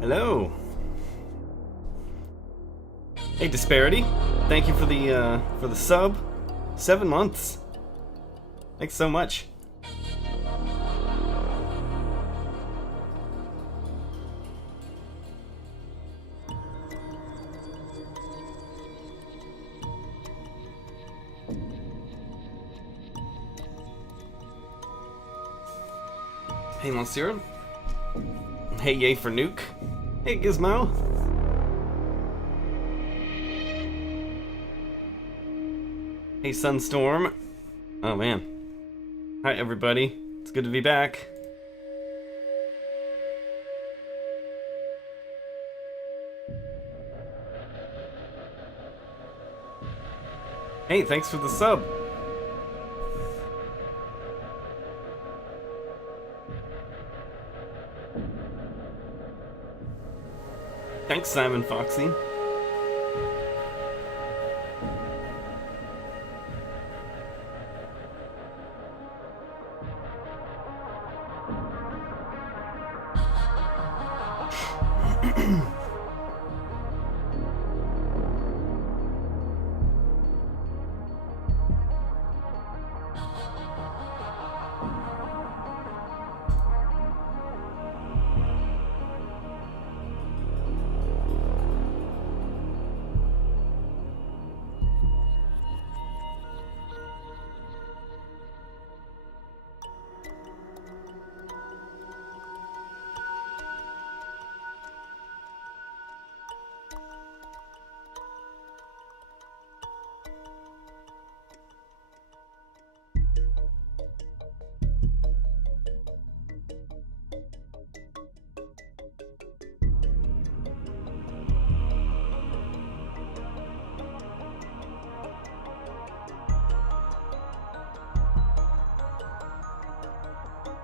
Hello. Hey, Disparity. Thank you for the sub. 7 months. Thanks so much. Hey, Monsieur. Hey, yay for Nuke. Hey, Gizmo. Hey, Sunstorm. Oh, man. Hi, everybody. It's good to be back. Hey, thanks for the sub. Thanks, Simon Foxy.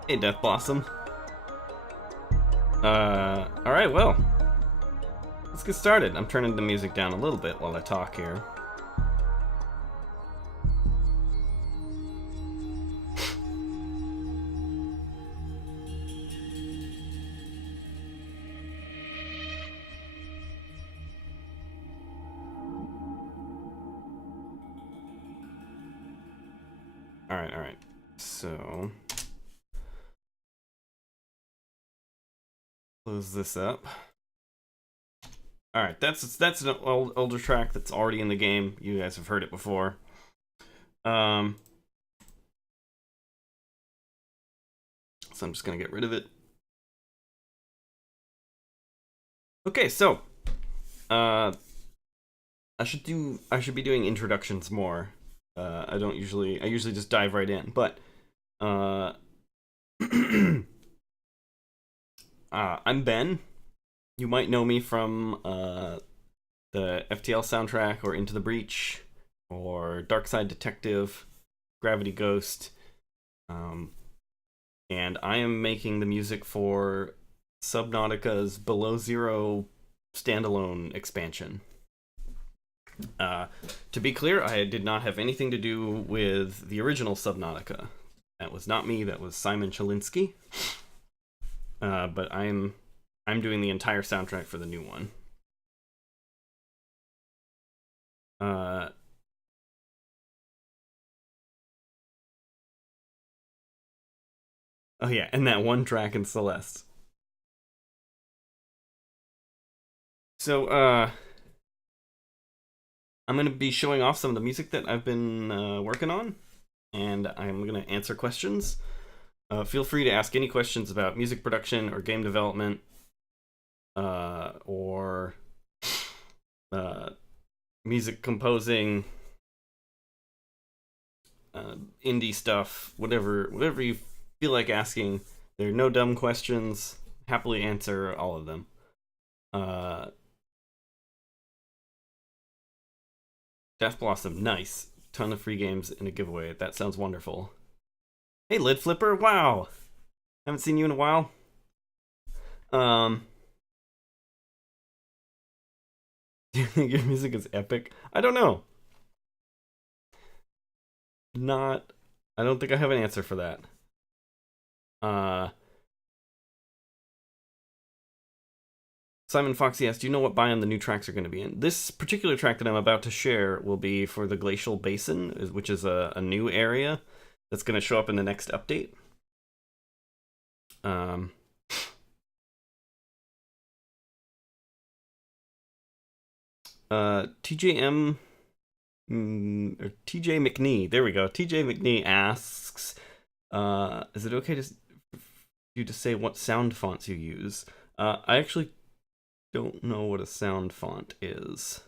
Hey, Death Blossom. Alright, well. Let's get started. I'm turning the music down a little bit while I talk here. Alright. So... close this up. Alright, that's an older track that's already in the game. You guys have heard it before. So I'm just gonna get rid of it. Okay, so I should be doing introductions more. I usually just dive right in, but I'm Ben. You might know me from the FTL soundtrack, or Into the Breach, or Dark Side Detective, Gravity Ghost, and I am making the music for Subnautica's Below Zero standalone expansion. To be clear, I did not have anything to do with the original Subnautica. That was not me. That was Simon Chalinsky. But I'm doing the entire soundtrack for the new one. Oh yeah, and that one track in Celeste. So I'm gonna be showing off some of the music that I've been working on, and I'm gonna answer questions. Feel free to ask any questions about music production or game development, or music composing, indie stuff, whatever you feel like asking. There are no dumb questions. Happily answer all of them. Death Blossom, nice. Ton of free games in a giveaway. That sounds wonderful. Hey, Lid Flipper, wow. Haven't seen you in a while. Do you think your music is epic? I don't know. I don't think I have an answer for that. Simon Foxy asked, do you know what biome the new tracks are going to be in? This particular track that I'm about to share will be for the Glacial Basin, which is a new area that's going to show up in the next update. TJM or TJ McNee, there we go. TJ McNee asks, is it okay to you to say what sound fonts you use? I actually don't know what a sound font is.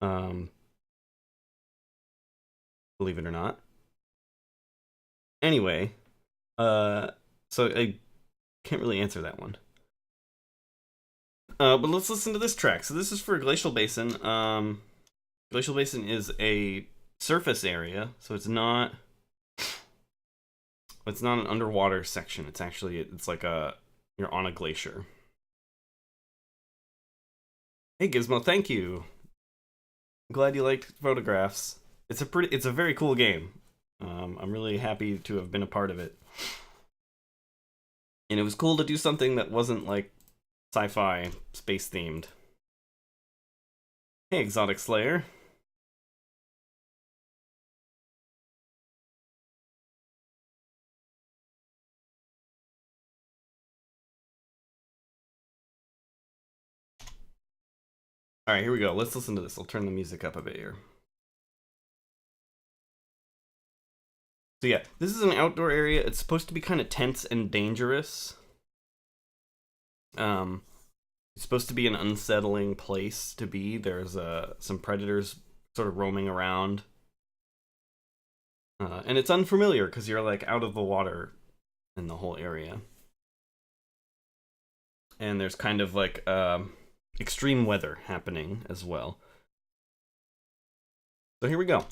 Believe it or not. Anyway, so I can't really answer that one. But let's listen to this track. So this is for Glacial Basin. Glacial Basin is a surface area, so it's not an underwater section. It's actually like you're on a glacier. Hey Gizmo, thank you. I'm glad you liked photographs. It's a very cool game. I'm really happy to have been a part of it. And it was cool to do something that wasn't like sci-fi, space themed. Hey Exotic Slayer. Alright, here we go. Let's listen to this. I'll turn the music up a bit here. So yeah, this is an outdoor area. It's supposed to be kind of tense and dangerous. It's supposed to be an unsettling place to be. There's some predators sort of roaming around. And it's unfamiliar because you're like out of the water in the whole area. And there's kind of like extreme weather happening as well. So here we go.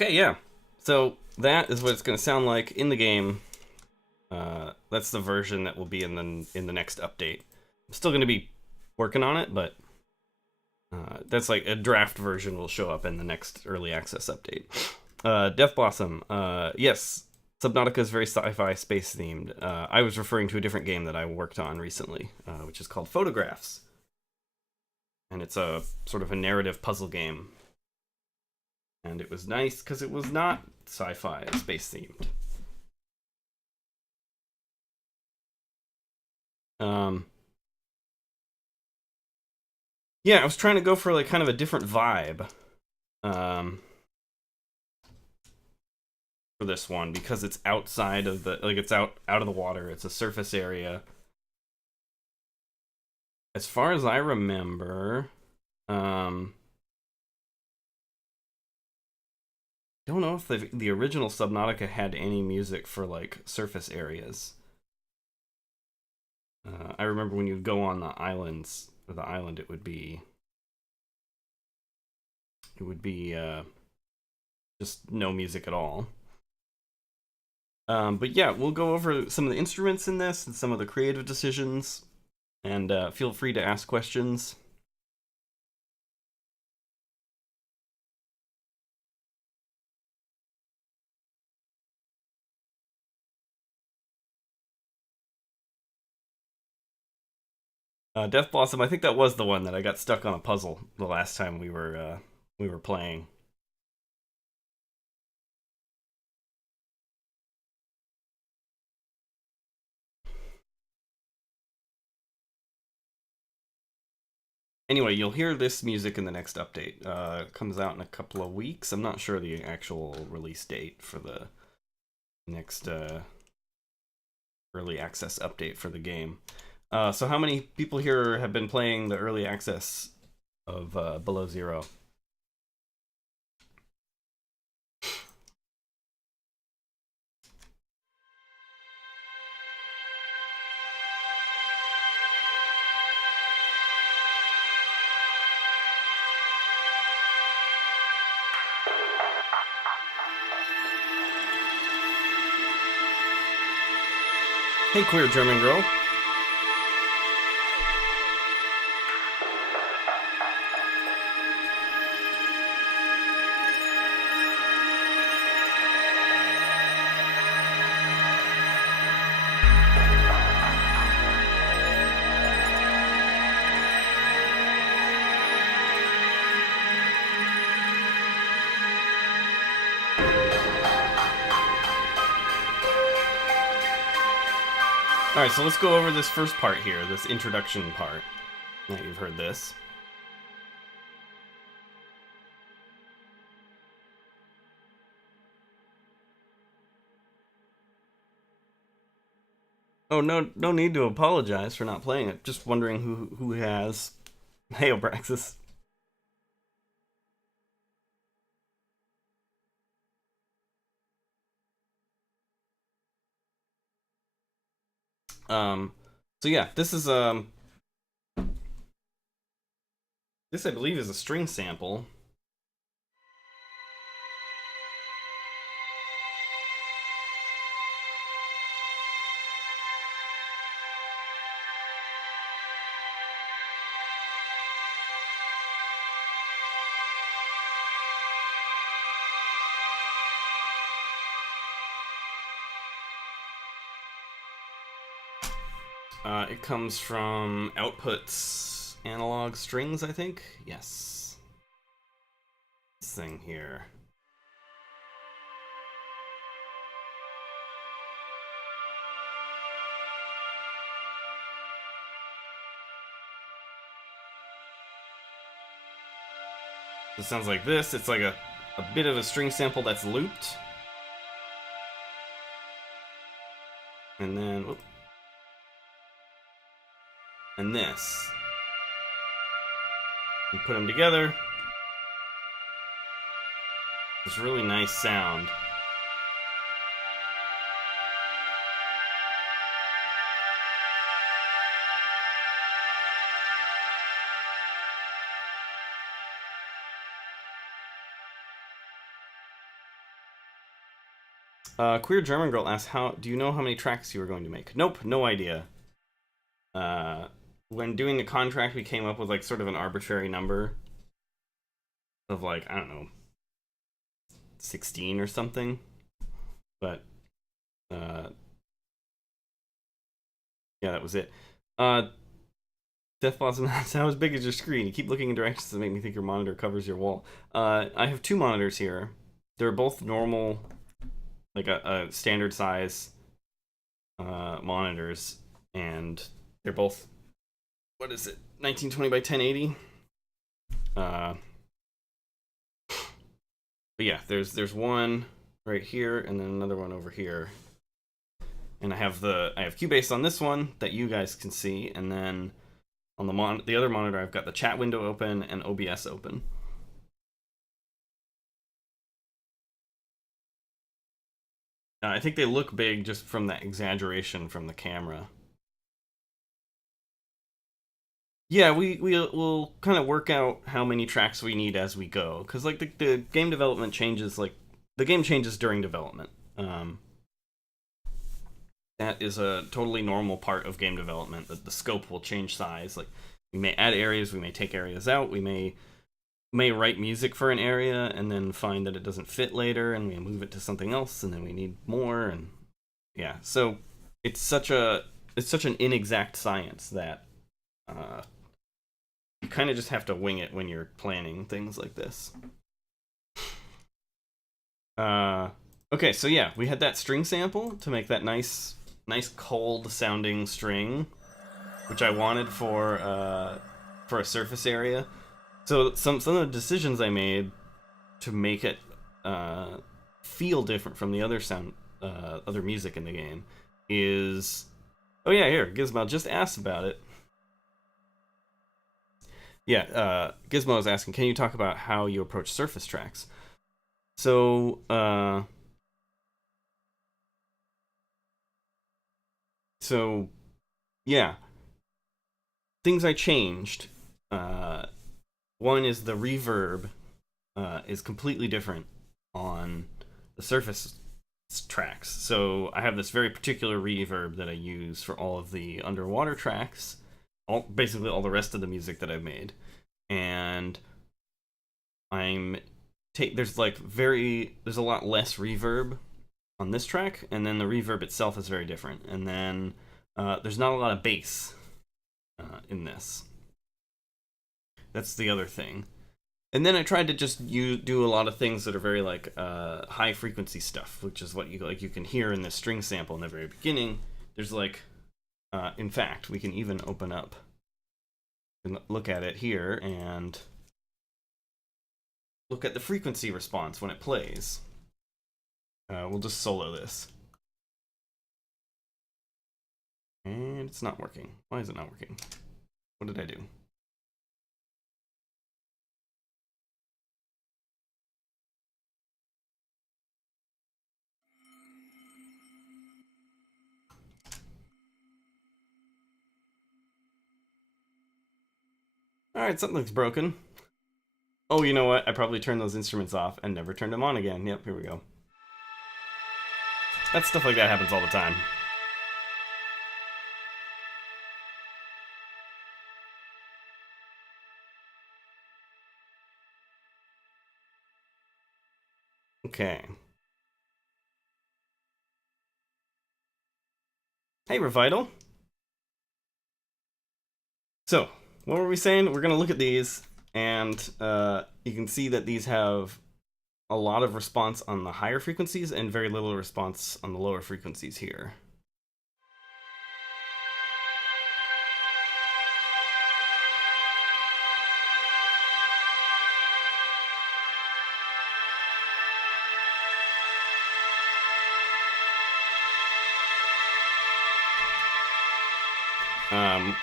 Okay, yeah. So that is what it's going to sound like in the game. That's the version that will be in the next update. I'm still going to be working on it, but that's like a draft version will show up in the next early access update. Death Blossom. Yes, Subnautica is very sci-fi space themed. I was referring to a different game that I worked on recently, which is called Photographs. And it's a sort of a narrative puzzle game. And it was nice because it was not sci-fi space themed. Yeah, I was trying to go for like kind of a different vibe for this one because it's outside of the it's out of the water. It's a surface area. As far as I remember, don't know if the original Subnautica had any music for like surface areas. I remember when you go on the islands or the island, it would be just no music at all. But yeah, we'll go over some of the instruments in this and some of the creative decisions, and feel free to ask questions. Death Blossom, I think that was the one that I got stuck on a puzzle the last time we were playing. Anyway, you'll hear this music in the next update. It comes out in a couple of weeks. I'm not sure the actual release date for the next early access update for the game. So how many people here have been playing the early access of Below Zero? Hey, queer German girl. Alright, so let's go over this first part here, this introduction part. Now you've heard this. Oh, no need to apologize for not playing it. Just wondering who has. Hey, Obraxis. So yeah, this is this I believe is a string sample. It comes from Output's analog strings, I think. Yes. This thing here. It sounds like this. It's like a bit of a string sample that's looped. And then, whoop. And this. You put them together. This really nice sound. Queer German Girl asks, do you know how many tracks you were going to make? Nope, no idea. When doing the contract, we came up with like sort of an arbitrary number of like, I don't know, 16 or something. But yeah, that was it. Death Blossom asks, how big is your screen? You keep looking in directions that make me think your monitor covers your wall. I have two monitors here. They're both normal, like a standard size monitors, and they're both, what is it, 1920 by 1080. But yeah, there's one right here and then another one over here, and I have Cubase on this one that you guys can see, and then on the other monitor I've got the chat window open and OBS open. I think they look big just from that exaggeration from the camera. Yeah, we'll kind of work out how many tracks we need as we go, because like the game development changes, like the game changes during development. That is a totally normal part of game development, that the scope will change size. Like we may add areas, we may take areas out, we may write music for an area and then find that it doesn't fit later, and we move it to something else, and then we need more, and yeah. So it's such an inexact science that you kind of just have to wing it when you're planning things like this. Okay, so yeah, we had that string sample to make that nice cold sounding string, which I wanted for a surface area. So some of the decisions I made to make it feel different from the other other music in the game is, oh yeah, here Gizmo just asked about it. Yeah, Gizmo is asking, can you talk about how you approach surface tracks? So yeah, things I changed. One is the reverb is completely different on the surface tracks. So I have this very particular reverb that I use for all of the underwater tracks, basically all the rest of the music that I've made. And there's a lot less reverb on this track, and then the reverb itself is very different. And then there's not a lot of bass in this. That's the other thing. And then I tried to just do a lot of things that are very like high frequency stuff, which is what you can hear in the string sample in the very beginning. There's like, in fact, we can even open up and look at it here and look at the frequency response when it plays. We'll just solo this. And it's not working. Why is it not working? What did I do? Alright, something's broken. Oh, you know what? I probably turned those instruments off and never turned them on again. Yep, here we go. That stuff like that happens all the time. Okay. Hey, Revital. So, what were we saying? We're going to look at these, and you can see that these have a lot of response on the higher frequencies and very little response on the lower frequencies here.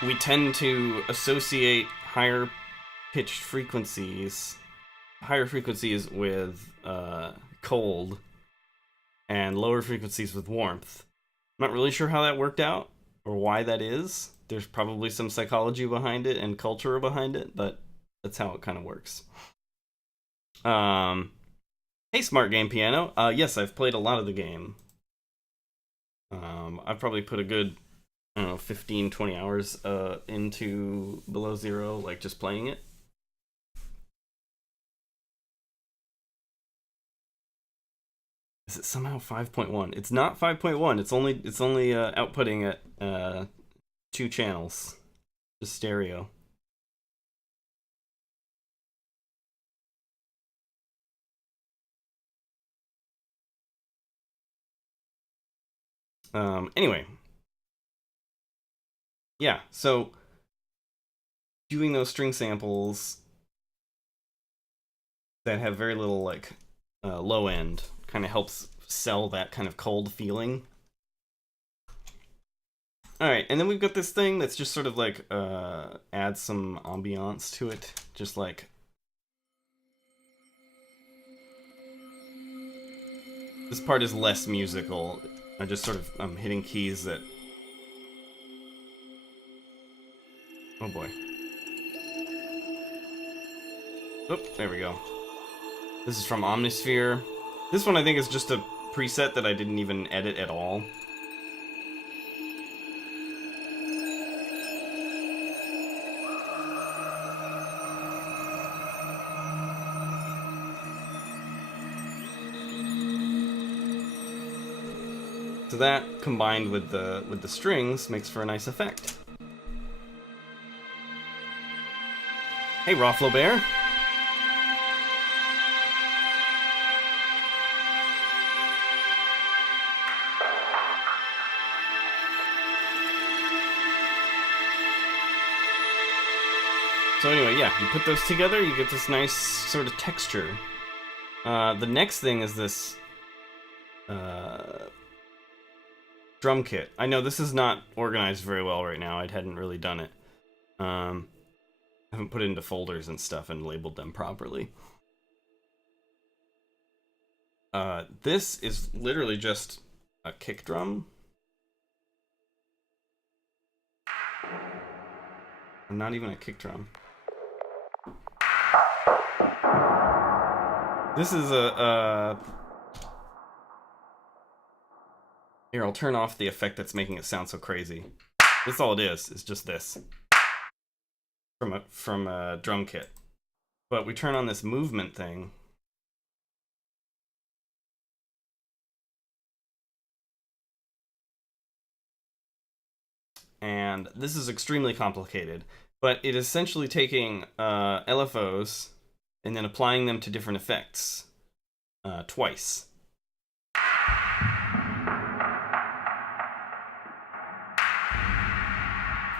We tend to associate higher frequencies with cold, and lower frequencies with warmth. I'm not really sure how that worked out or why that is. There's probably some psychology behind it and culture behind it, but that's how it kind of works. Hey Hey, Smart Game Piano. Yes, I've played a lot of the game. I've probably put a good, I don't know, 15, 20 hours into Below Zero, like just playing it. Is it somehow 5.1? It's not 5.1. It's only outputting at 2 channels, just stereo. Anyway, yeah. So doing those string samples that have very little like low end kind of helps sell that kind of cold feeling. All right, and then we've got this thing that's just sort of like adds some ambiance to it, just like this part is less musical. I'm hitting keys that. Oh boy. Oh, there we go. This is from Omnisphere. This one I think is just a preset that I didn't even edit at all. So that, combined with the strings, makes for a nice effect. Hey, Raw Bear. So anyway, yeah, you put those together, you get this nice sort of texture. The next thing is this drum kit. I know this is not organized very well right now. I hadn't really done it. I haven't put it into folders and stuff and labeled them properly. This is literally just a kick drum. Not even a kick drum. This is a Here, I'll turn off the effect that's making it sound so crazy. That's all it is. It's just this from a drum kit. But we turn on this movement thing. And this is extremely complicated, but it is essentially taking LFOs and then applying them to different effects twice.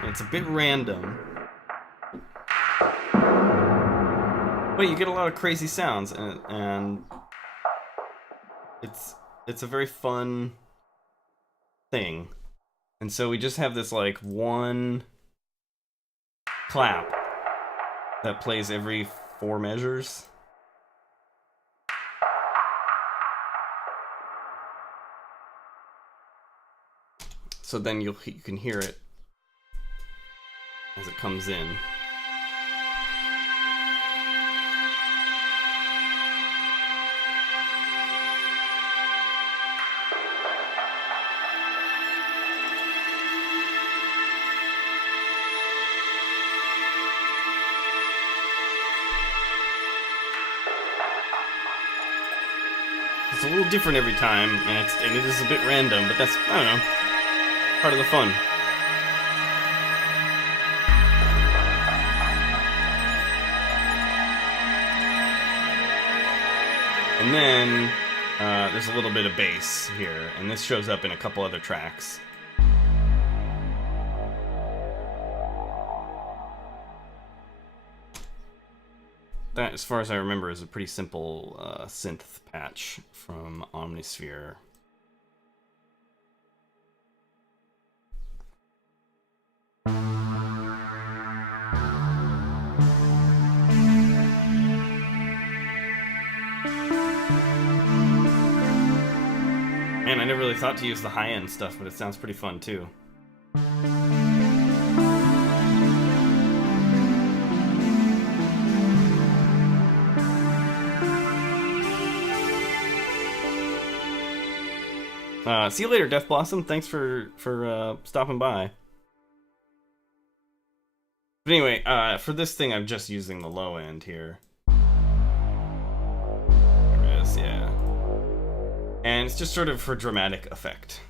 And it's a bit random, but you get a lot of crazy sounds, and it's a very fun thing. And so we just have this like one clap that plays every 4 measures. So then you can hear it as it comes in. It's a little different every time, and it is a bit random, but that's, I don't know, part of the fun. And then there's a little bit of bass here, and this shows up in a couple other tracks. That, as far as I remember, is a pretty simple synth patch from Omnisphere. Man, I never really thought to use the high-end stuff, but it sounds pretty fun too. See you later, Death Blossom. Thanks for stopping by. But anyway, for this thing, I'm just using the low end here. There it is, yeah. And it's just sort of for dramatic effect.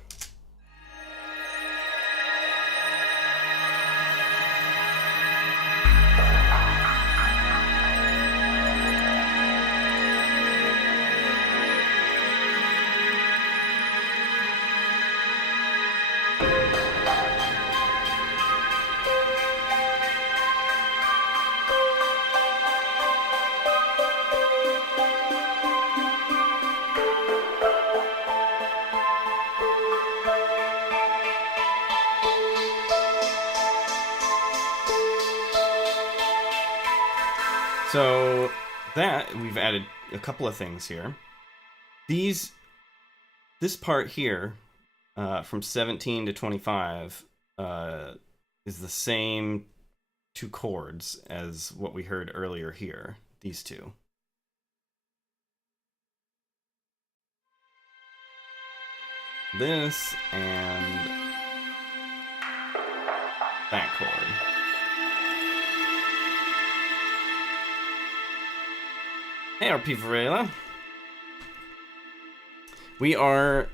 So that we've added a couple of things here. This part here, from 17 to 25, is the same two chords as what we heard earlier here. These two. This and that chord. Hey, RP Varela. We are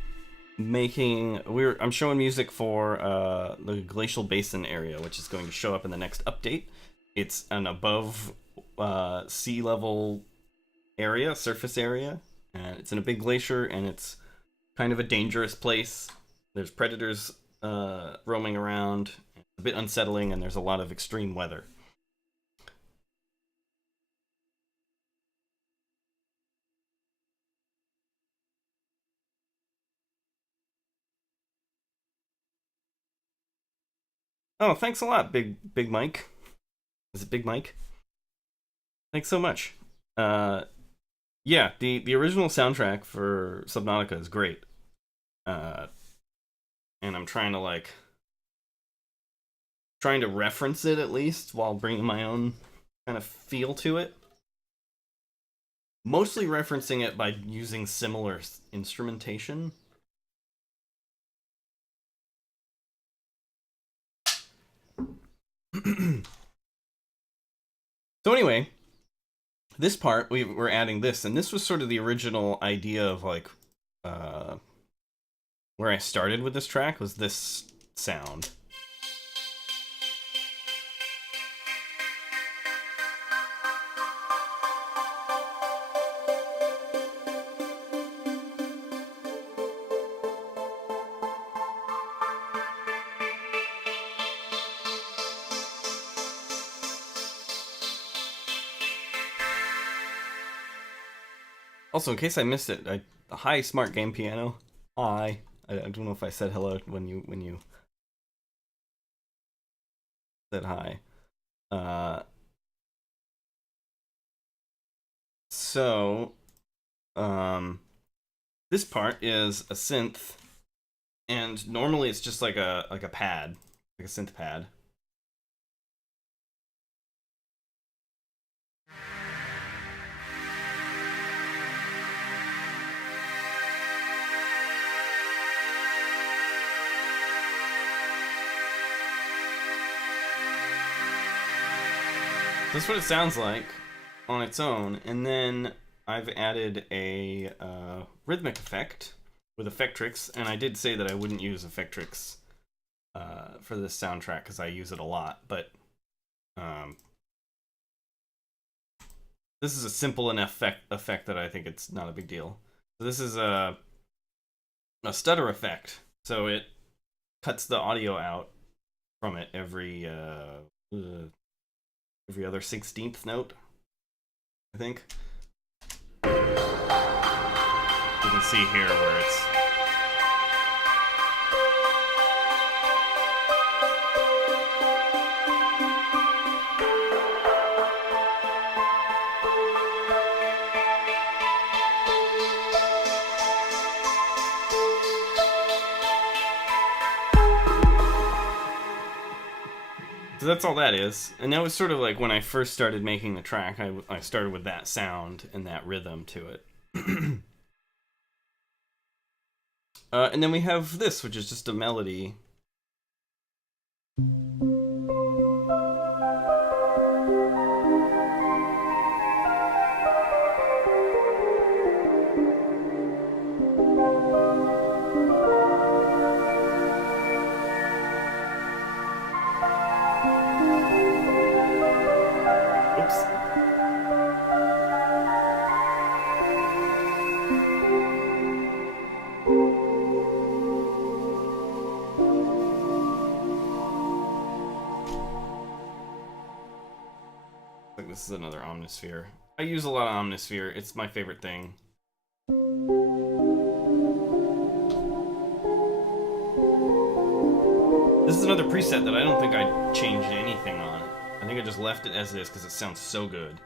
making... I'm showing music for the Glacial Basin area, which is going to show up in the next update. It's an above sea level area, surface area. And it's in a big glacier, and it's kind of a dangerous place. There's predators roaming around. It's a bit unsettling, and there's a lot of extreme weather. Oh, thanks a lot, Big Mike. Is it Big Mike? Thanks so much. Yeah, the original soundtrack for Subnautica is great. And I'm trying to reference it at least while bringing my own kind of feel to it. Mostly referencing it by using similar instrumentation. So anyway, this part we're adding this, and this was sort of the original idea of like where I started with this track was this sound. Also, in case I missed it, hi, Smart Game Piano. Hi. I don't know if I said hello when you said hi. This part is a synth, and normally it's just like a pad, like a synth pad. That's what it sounds like on its own, and then I've added a rhythmic effect with Effectrix, and I did say that I wouldn't use Effectrix for this soundtrack because I use it a lot, but this is a simple enough effect that I think it's not a big deal. So this is a stutter effect, so it cuts the audio out from it every other 16th note, I think. You can see here where it's... So that's all that is. And that was sort of like when I first started making the track, I started with that sound and that rhythm to it. And then we have this, which is just a melody. This is another Omnisphere. I use a lot of Omnisphere. It's my favorite thing. This is another preset that I don't think I changed anything on. I think I just left it as is because it sounds so good.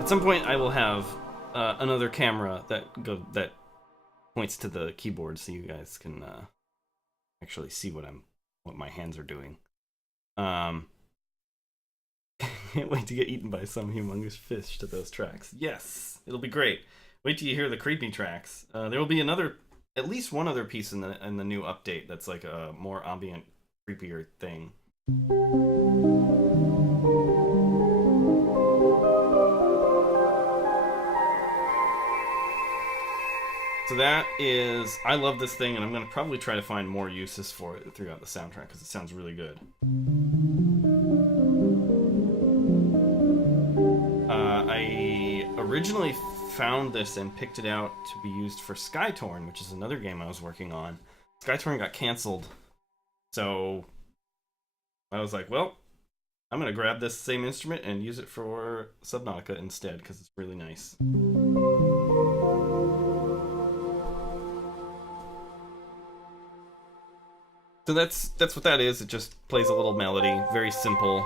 At some point, I will have another camera that points to the keyboard, so you guys can actually see what my hands are doing. Can't wait to get eaten by some humongous fish to those tracks. Yes, it'll be great. Wait till you hear the creepy tracks. There will be at least one other piece in the new update that's like a more ambient, creepier thing. So that is, I love this thing, and I'm going to probably try to find more uses for it throughout the soundtrack, because it sounds really good. I originally found this and picked it out to be used for Skytorn, which is another game I was working on. Skytorn got canceled, so I was like, well, I'm going to grab this same instrument and use it for Subnautica instead, because it's really nice. So that's what that is. It just plays a little melody, very simple.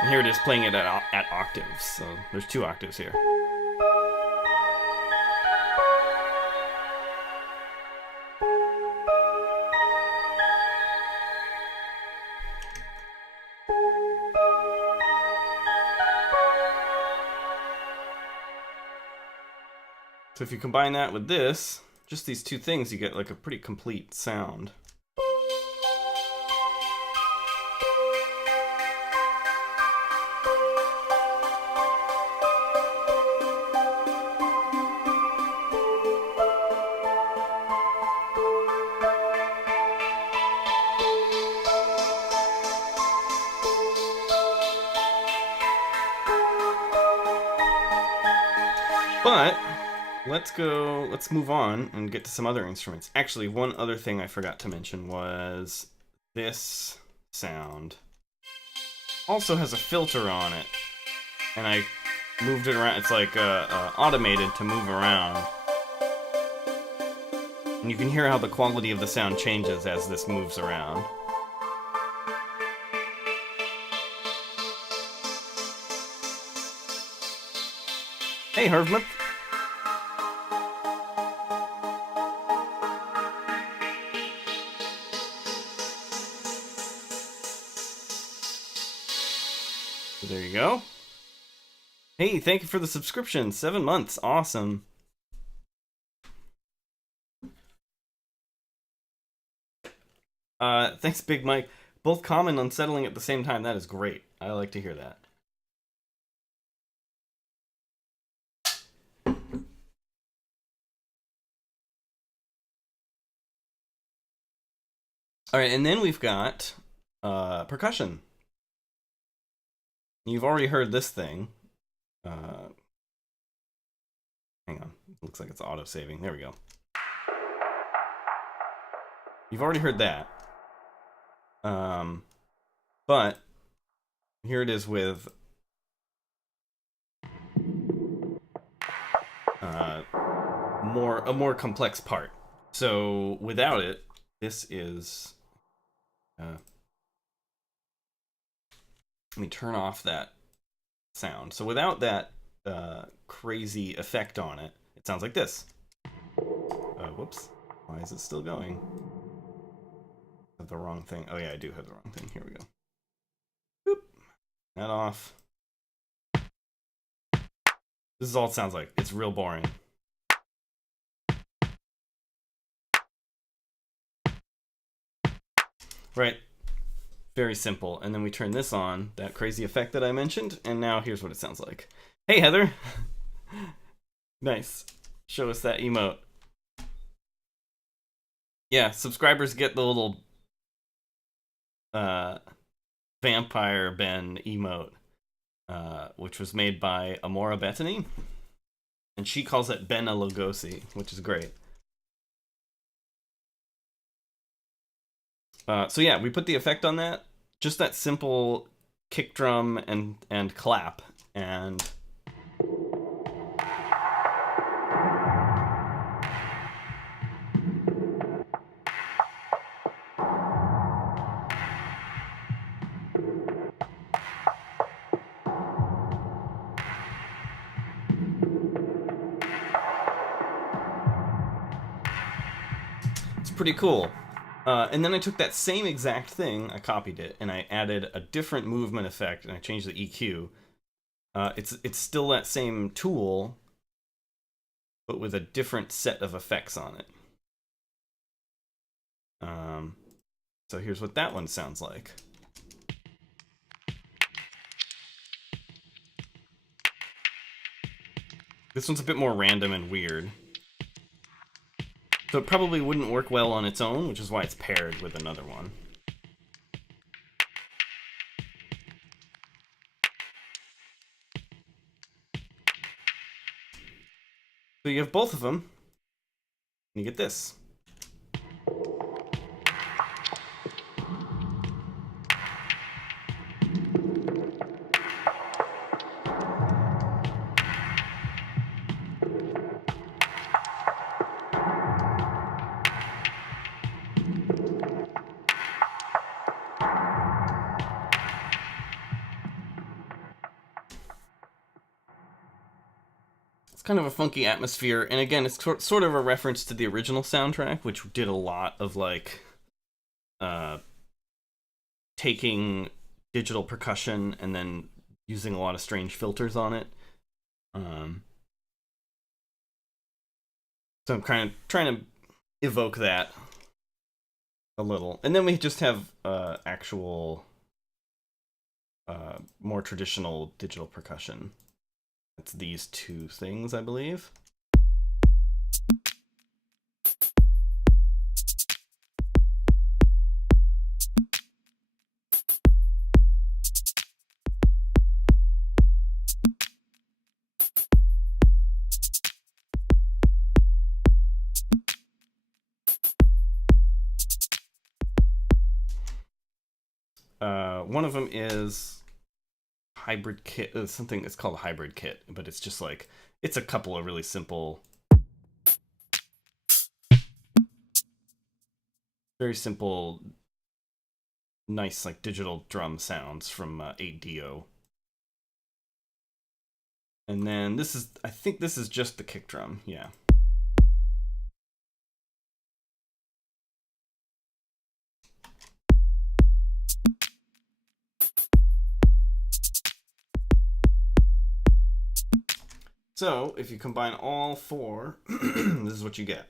And here it is playing it at octaves, so there's 2 octaves here. So if you combine that with this, just these 2 things, you get like a pretty complete sound. But let's move on and get to some other instruments. Actually, one other thing I forgot to mention was this sound also has a filter on it, and I moved it around. It's like automated to move around, and you can hear how the quality of the sound changes as this moves around. Hey, Hervmuth. There you go. Hey, thank you for the subscription. 7 months. Awesome. Thanks, Big Mike. Both calm and unsettling at the same time. That is great. I like to hear that. All right, and then we've got percussion. You've already heard this thing. Hang on. Looks like it's auto-saving. There we go. You've already heard that. But here it is with a more complex part. So without it, this is let me turn off that sound. So without that crazy effect on it, it sounds like this. Whoops. Why is it still going? I have the wrong thing. Oh yeah, I do have the wrong thing. Here we go. Boop. That off. This is all it sounds like. It's real boring. Right. Very simple. And then we turn this on, that crazy effect that I mentioned, and now here's what it sounds like. Hey, Heather! Nice. Show us that emote. Yeah, subscribers get the little Vampire Ben emote, which was made by Amora Bettany, and she calls it Ben Lugosi, which is great. So yeah, we put the effect on that, just that simple kick drum and clap, and it's pretty cool. And then I took that same exact thing, I copied it, and I added a different movement effect, and I changed the EQ. It's still that same tool, but with a different set of effects on it. So here's what that one sounds like. This one's a bit more random and weird. So it probably wouldn't work well on its own, which is why it's paired with another one. So you have both of them, and you get this. Kind of a funky atmosphere, and again, it's sort of a reference to the original soundtrack, which did a lot of like taking digital percussion and then using a lot of strange filters on it. So I'm kind of trying to evoke that a little, and then we just have actual more traditional digital percussion. It's these two things, I believe. One of them is hybrid kit, something that's called a hybrid kit, but it's just like, it's a couple of really simple, very simple, nice like digital drum sounds from 8Dio. And then this is, I think this is just the kick drum, yeah. So, if you combine all four, this is what you get.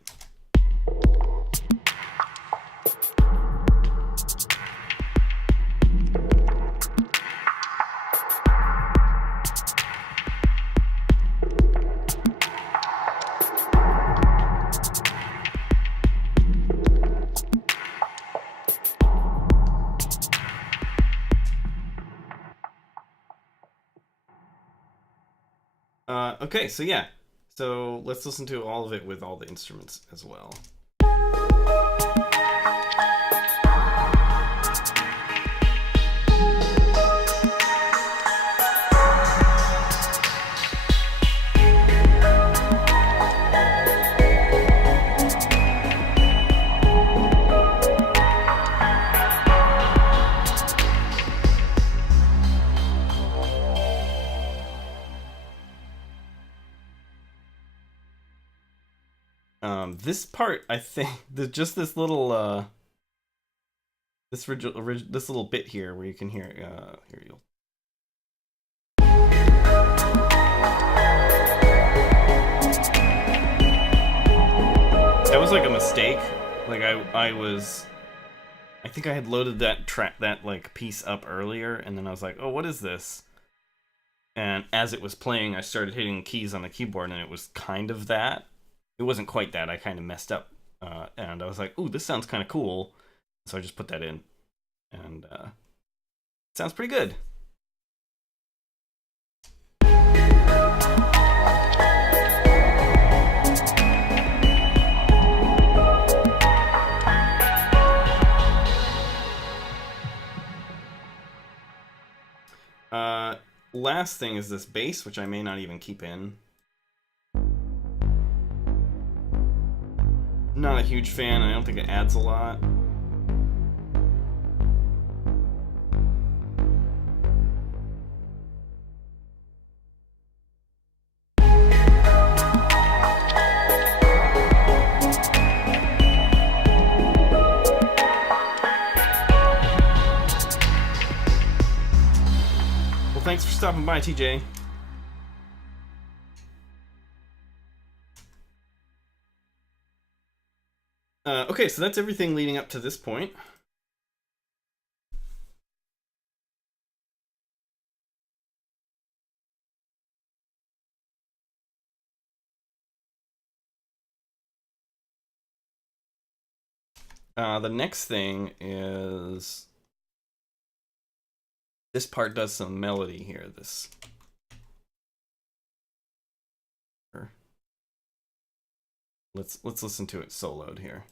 Okay, so yeah. So let's listen to all of it with all the instruments as well. This part, I think, just this little this little bit here where you can hear here you'll. That was like a mistake. Like I think I had loaded that like piece up earlier, and then I was like, oh, what is this? And as it was playing, I started hitting keys on the keyboard, and it was kind of that. It wasn't quite that. I kind of messed up, and I was like, ooh, this sounds kind of cool. So I just put that in, and it sounds pretty good. Last thing is this bass, which I may not even keep in. Not a huge fan. I don't think it adds a lot. Thanks for stopping by, TJ. Okay, so that's everything leading up to this point. The next thing is this part does some melody here. Let's listen to it soloed here.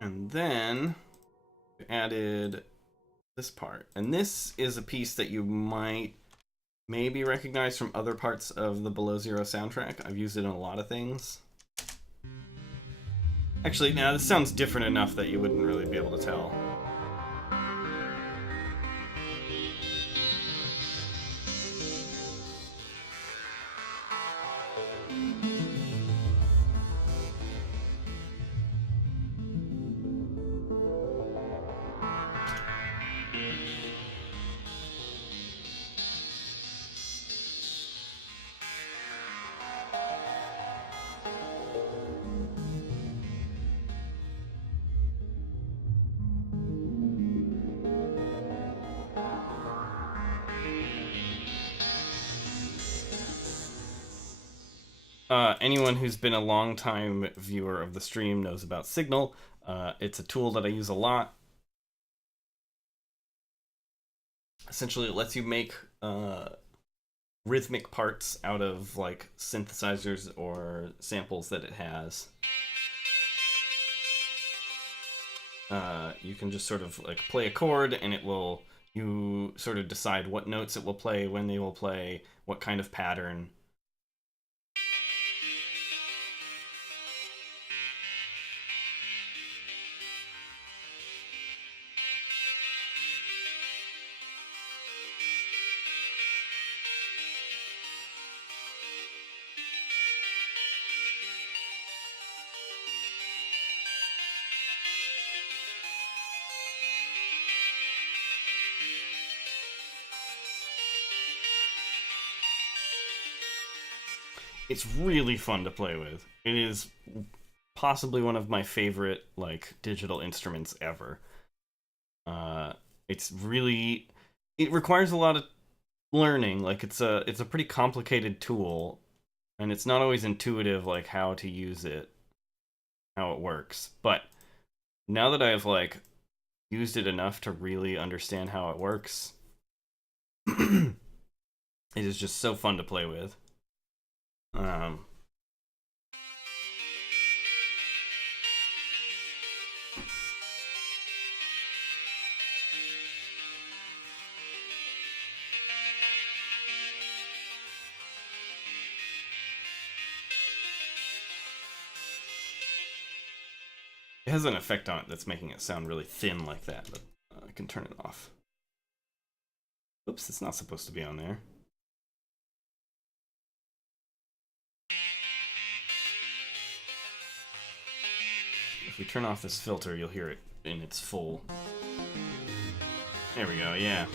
And then we added this part. And this is a piece that you might maybe recognize from other parts of the Below Zero soundtrack. I've used it in a lot of things. Actually, now this sounds different enough that you wouldn't really be able to tell. Anyone who's been a long-time viewer of the stream knows about Signal. It's a tool that I use a lot. Essentially, it lets you make rhythmic parts out of like synthesizers or samples that it has. You can just sort of like play a chord, and you sort of decide what notes it will play, when they will play, what kind of pattern. It's really fun to play with. It is possibly one of my favorite like digital instruments ever. It requires a lot of learning. Like it's a pretty complicated tool, and it's not always intuitive like how to use it, how it works. But now that I've like used it enough to really understand how it works, it is just so fun to play with. Um, it has an effect on it that's making it sound really thin like that, but I can turn it off. Oops, it's not supposed to be on there. If we turn off this filter, you'll hear it in its full. There we go, yeah.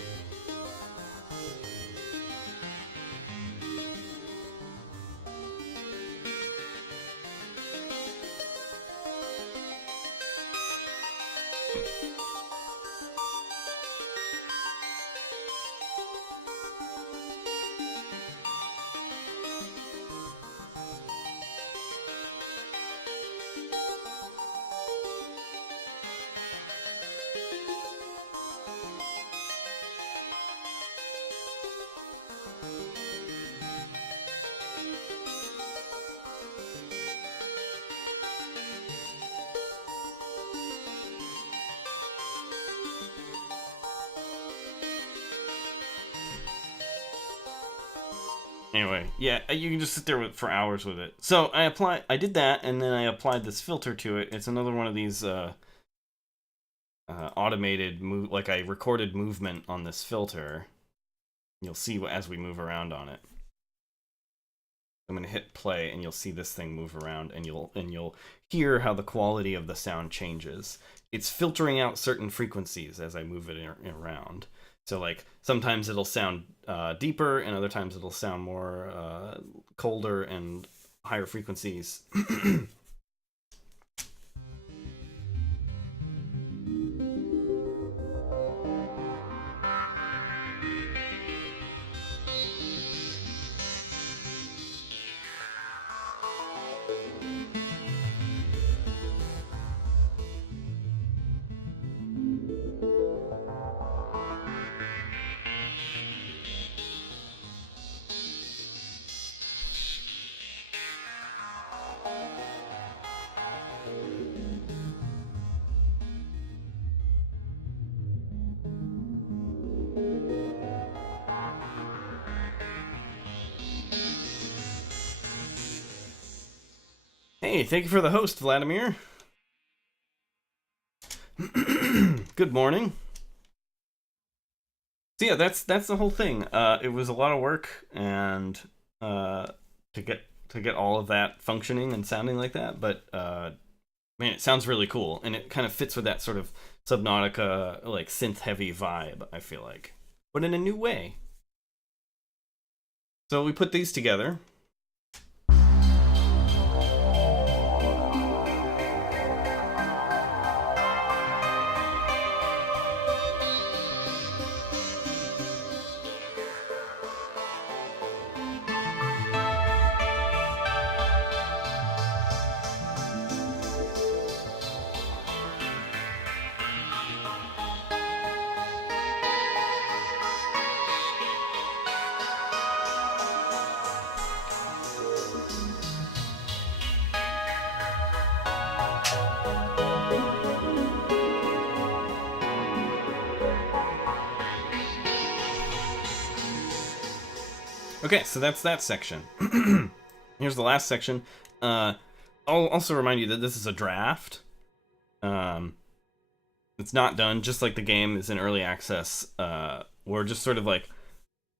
Anyway, yeah, you can just sit there for hours with it. So I did that, and then I applied this filter to it. It's another one of these automated move. Like I recorded movement on this filter. You'll see as we move around on it. I'm gonna hit play, and you'll see this thing move around, and you'll hear how the quality of the sound changes. It's filtering out certain frequencies as I move it around. So like sometimes it'll sound deeper, and other times it'll sound more colder and higher frequencies. Hey, thank you for the host, Vladimir. Good morning. So yeah, that's the whole thing. It was a lot of work, and to get all of that functioning and sounding like that, but man, it sounds really cool, and it kind of fits with that sort of Subnautica like synth heavy vibe, I feel like, but in a new way. So we put these together. Okay, so that's that section. Here's the last section. I'll also remind you that this is a draft. It's not done, just like the game is in early access. We're just sort of like,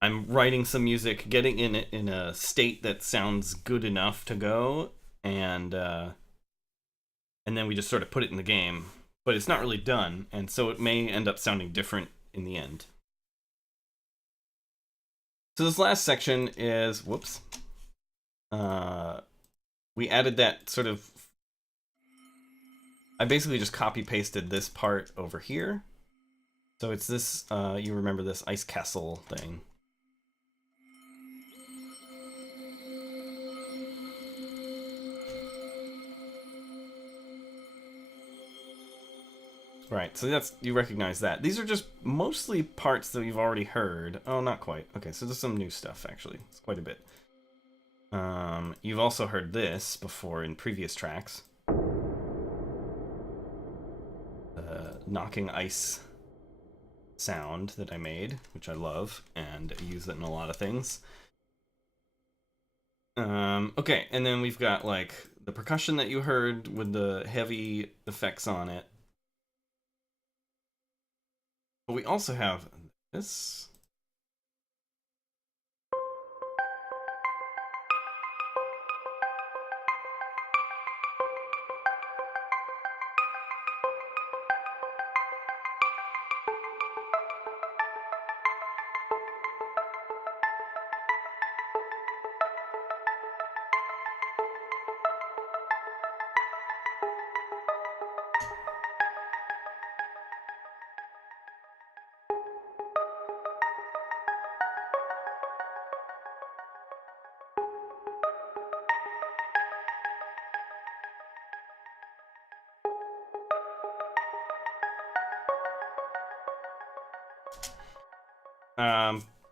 I'm writing some music, getting in it in a state that sounds good enough to go, and then we just sort of put it in the game. But it's not really done, and so it may end up sounding different in the end. So this last section is, whoops, we added that sort of, I basically just copy pasted this part over here. So it's this, you remember this ice castle thing. Right, so that's, you recognize that. These are just mostly parts that you've already heard. Oh, not quite. Okay, so there's some new stuff, actually. It's quite a bit. You've also heard this before in previous tracks. Knocking ice sound that I made, which I love, and I use it in a lot of things. Okay, and then we've got, like, the percussion that you heard with the heavy effects on it. But we also have this.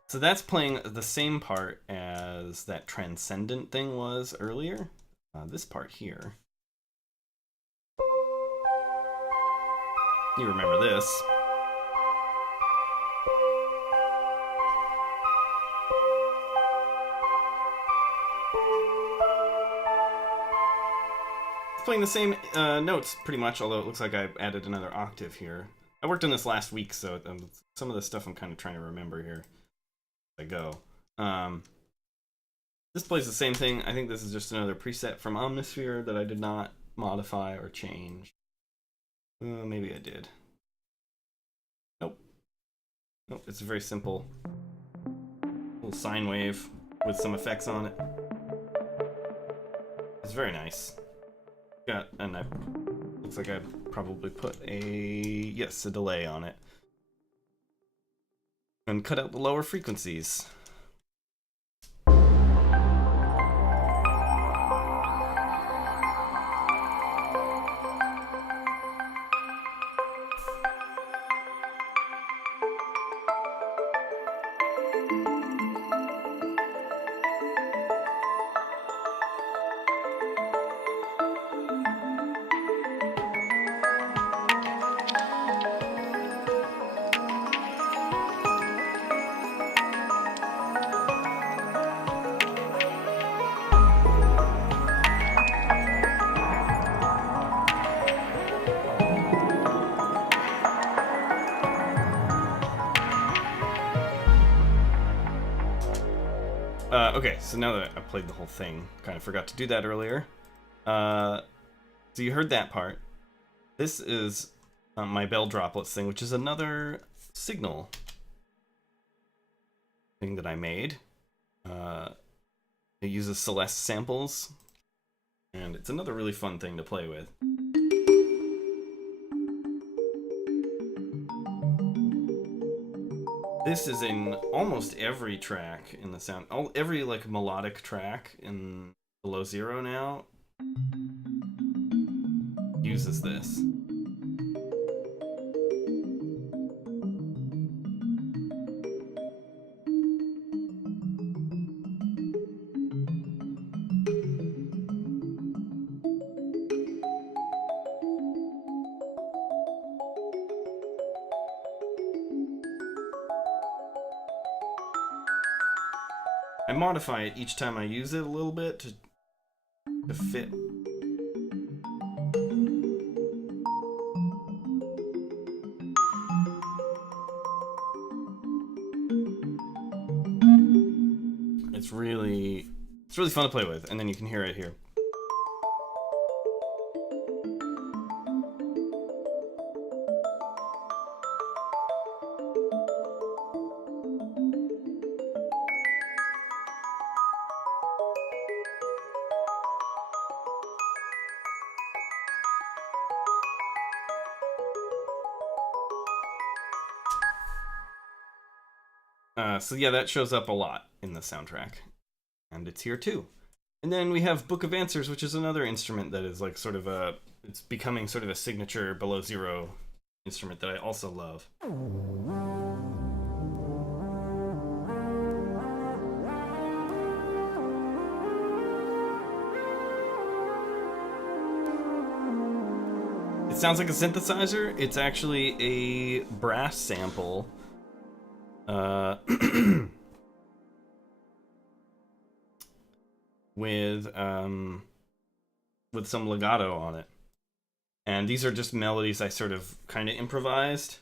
So that's playing the same part as that transcendent thing was earlier. This part here. You remember this. It's playing the same notes pretty much, although it looks like I added another octave here. I worked on this last week, so some of the stuff I'm kind of trying to remember here as I go. This plays the same thing. I think this is just another preset from Omnisphere that I did not modify or change. Maybe I did. Nope. Nope, it's a very simple little sine wave with some effects on it. It's very nice. And I looks like I probably put a delay on it. And cut out the lower frequencies. Okay, so now that I played the whole thing, kind of forgot to do that earlier. So you heard that part. This is my bell droplets thing, which is another signal thing that I made. It uses Celeste samples, and it's another really fun thing to play with. This is in almost every track in the sound, every like melodic track in Below Zero now uses this. I modify it each time I use it a little bit to fit. It's really fun to play with, and then you can hear it here. So yeah, that shows up a lot in the soundtrack, and it's here too. And then we have Book of Answers, which is another instrument that is like it's becoming sort of a signature Below Zero instrument that I also love. It sounds like a synthesizer. It's actually a brass sample. With some legato on it. And these are just melodies I sort of kind of improvised.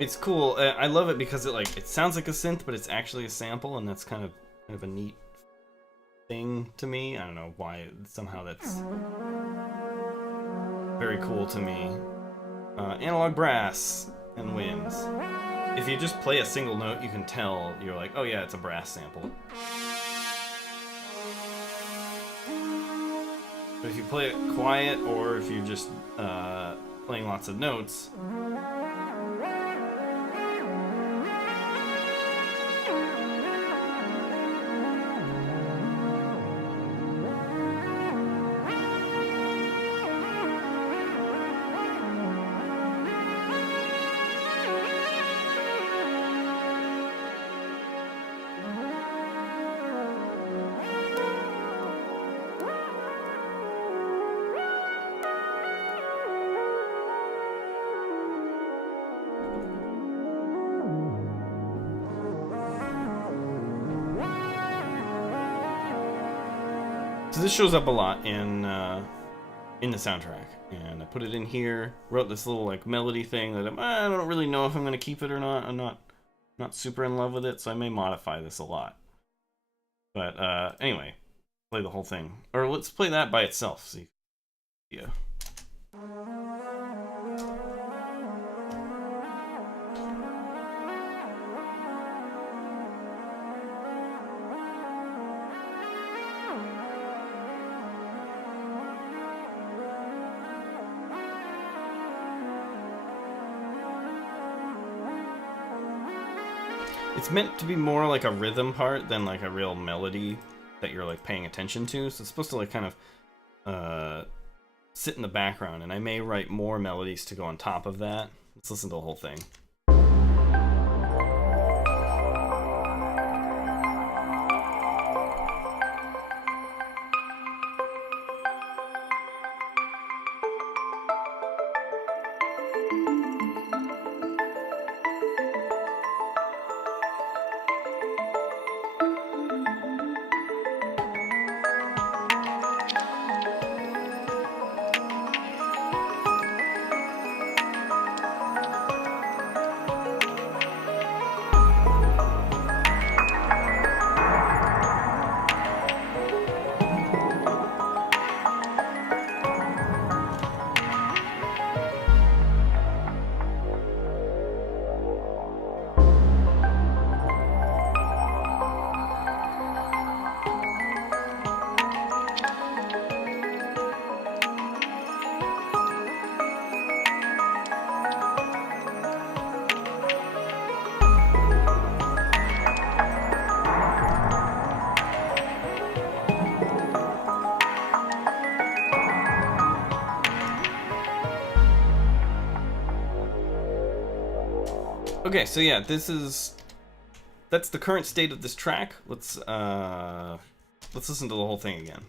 It's cool. I love it because it sounds like a synth, but it's actually a sample, and that's kind of a neat thing to me. I don't know why. Somehow that's very cool to me. Analog brass and winds. If you just play a single note, you can tell. You're like, oh yeah, it's a brass sample. But if you play it quiet, or if you're just playing lots of notes, so this shows up a lot in the soundtrack, and I put it in here. Wrote this little melody thing that I don't really know if I'm gonna keep it or not. I'm not super in love with it, so I may modify this a lot. But anyway, play the whole thing, or let's play that by itself. See, yeah. It's meant to be more like a rhythm part than like a real melody that you're paying attention to. So it's supposed to kind of sit in the background, and I may write more melodies to go on top of that. Let's listen to the whole thing. Okay, so yeah, that's the current state of this track. Let's listen to the whole thing again.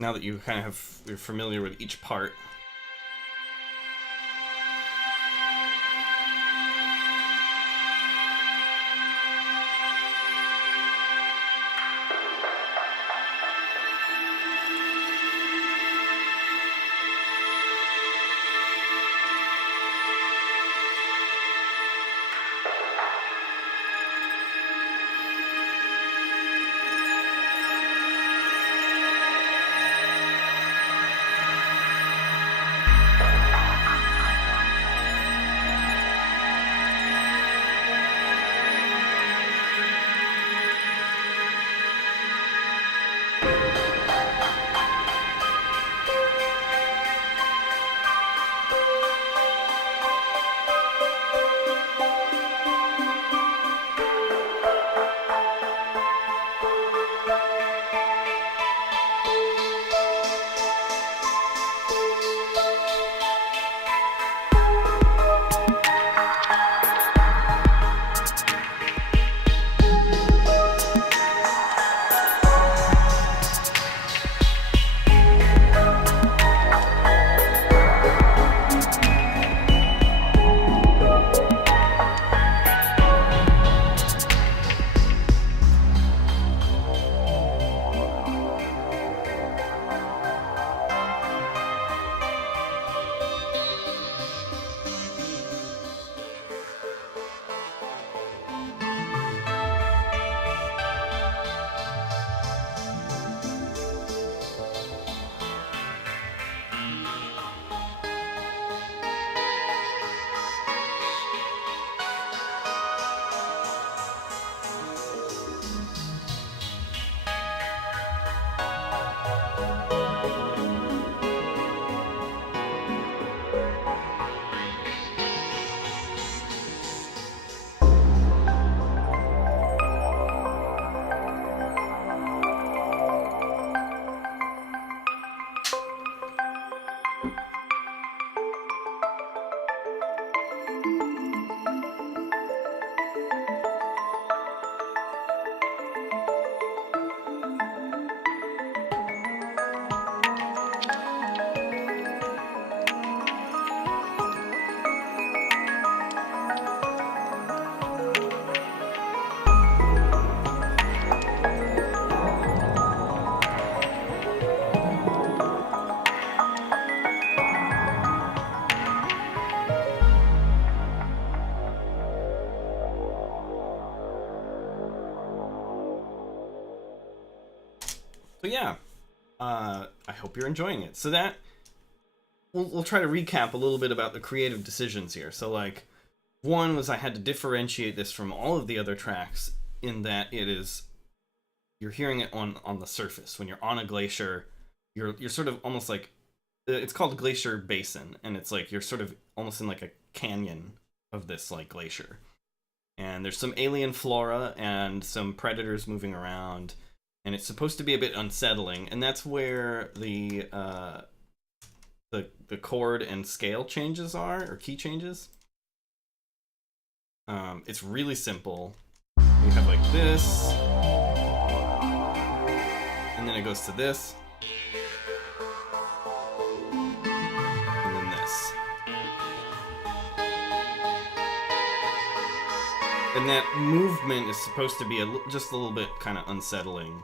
Now that you're familiar with each part. I hope you're enjoying it. So that we'll try to recap a little bit about the creative decisions here. So like, one was I had to differentiate this from all of the other tracks in that you're hearing it on the surface. When you're on a glacier, you're sort of almost like, it's called Glacier Basin, and it's like you're sort of almost in like a canyon of this like glacier. And there's some alien flora and some predators moving around, and it's supposed to be a bit unsettling, and that's where the chord and scale changes are, or key changes. It's really simple. You have like this, and then it goes to this, and then this. And that movement is supposed to be just a little bit kind of unsettling.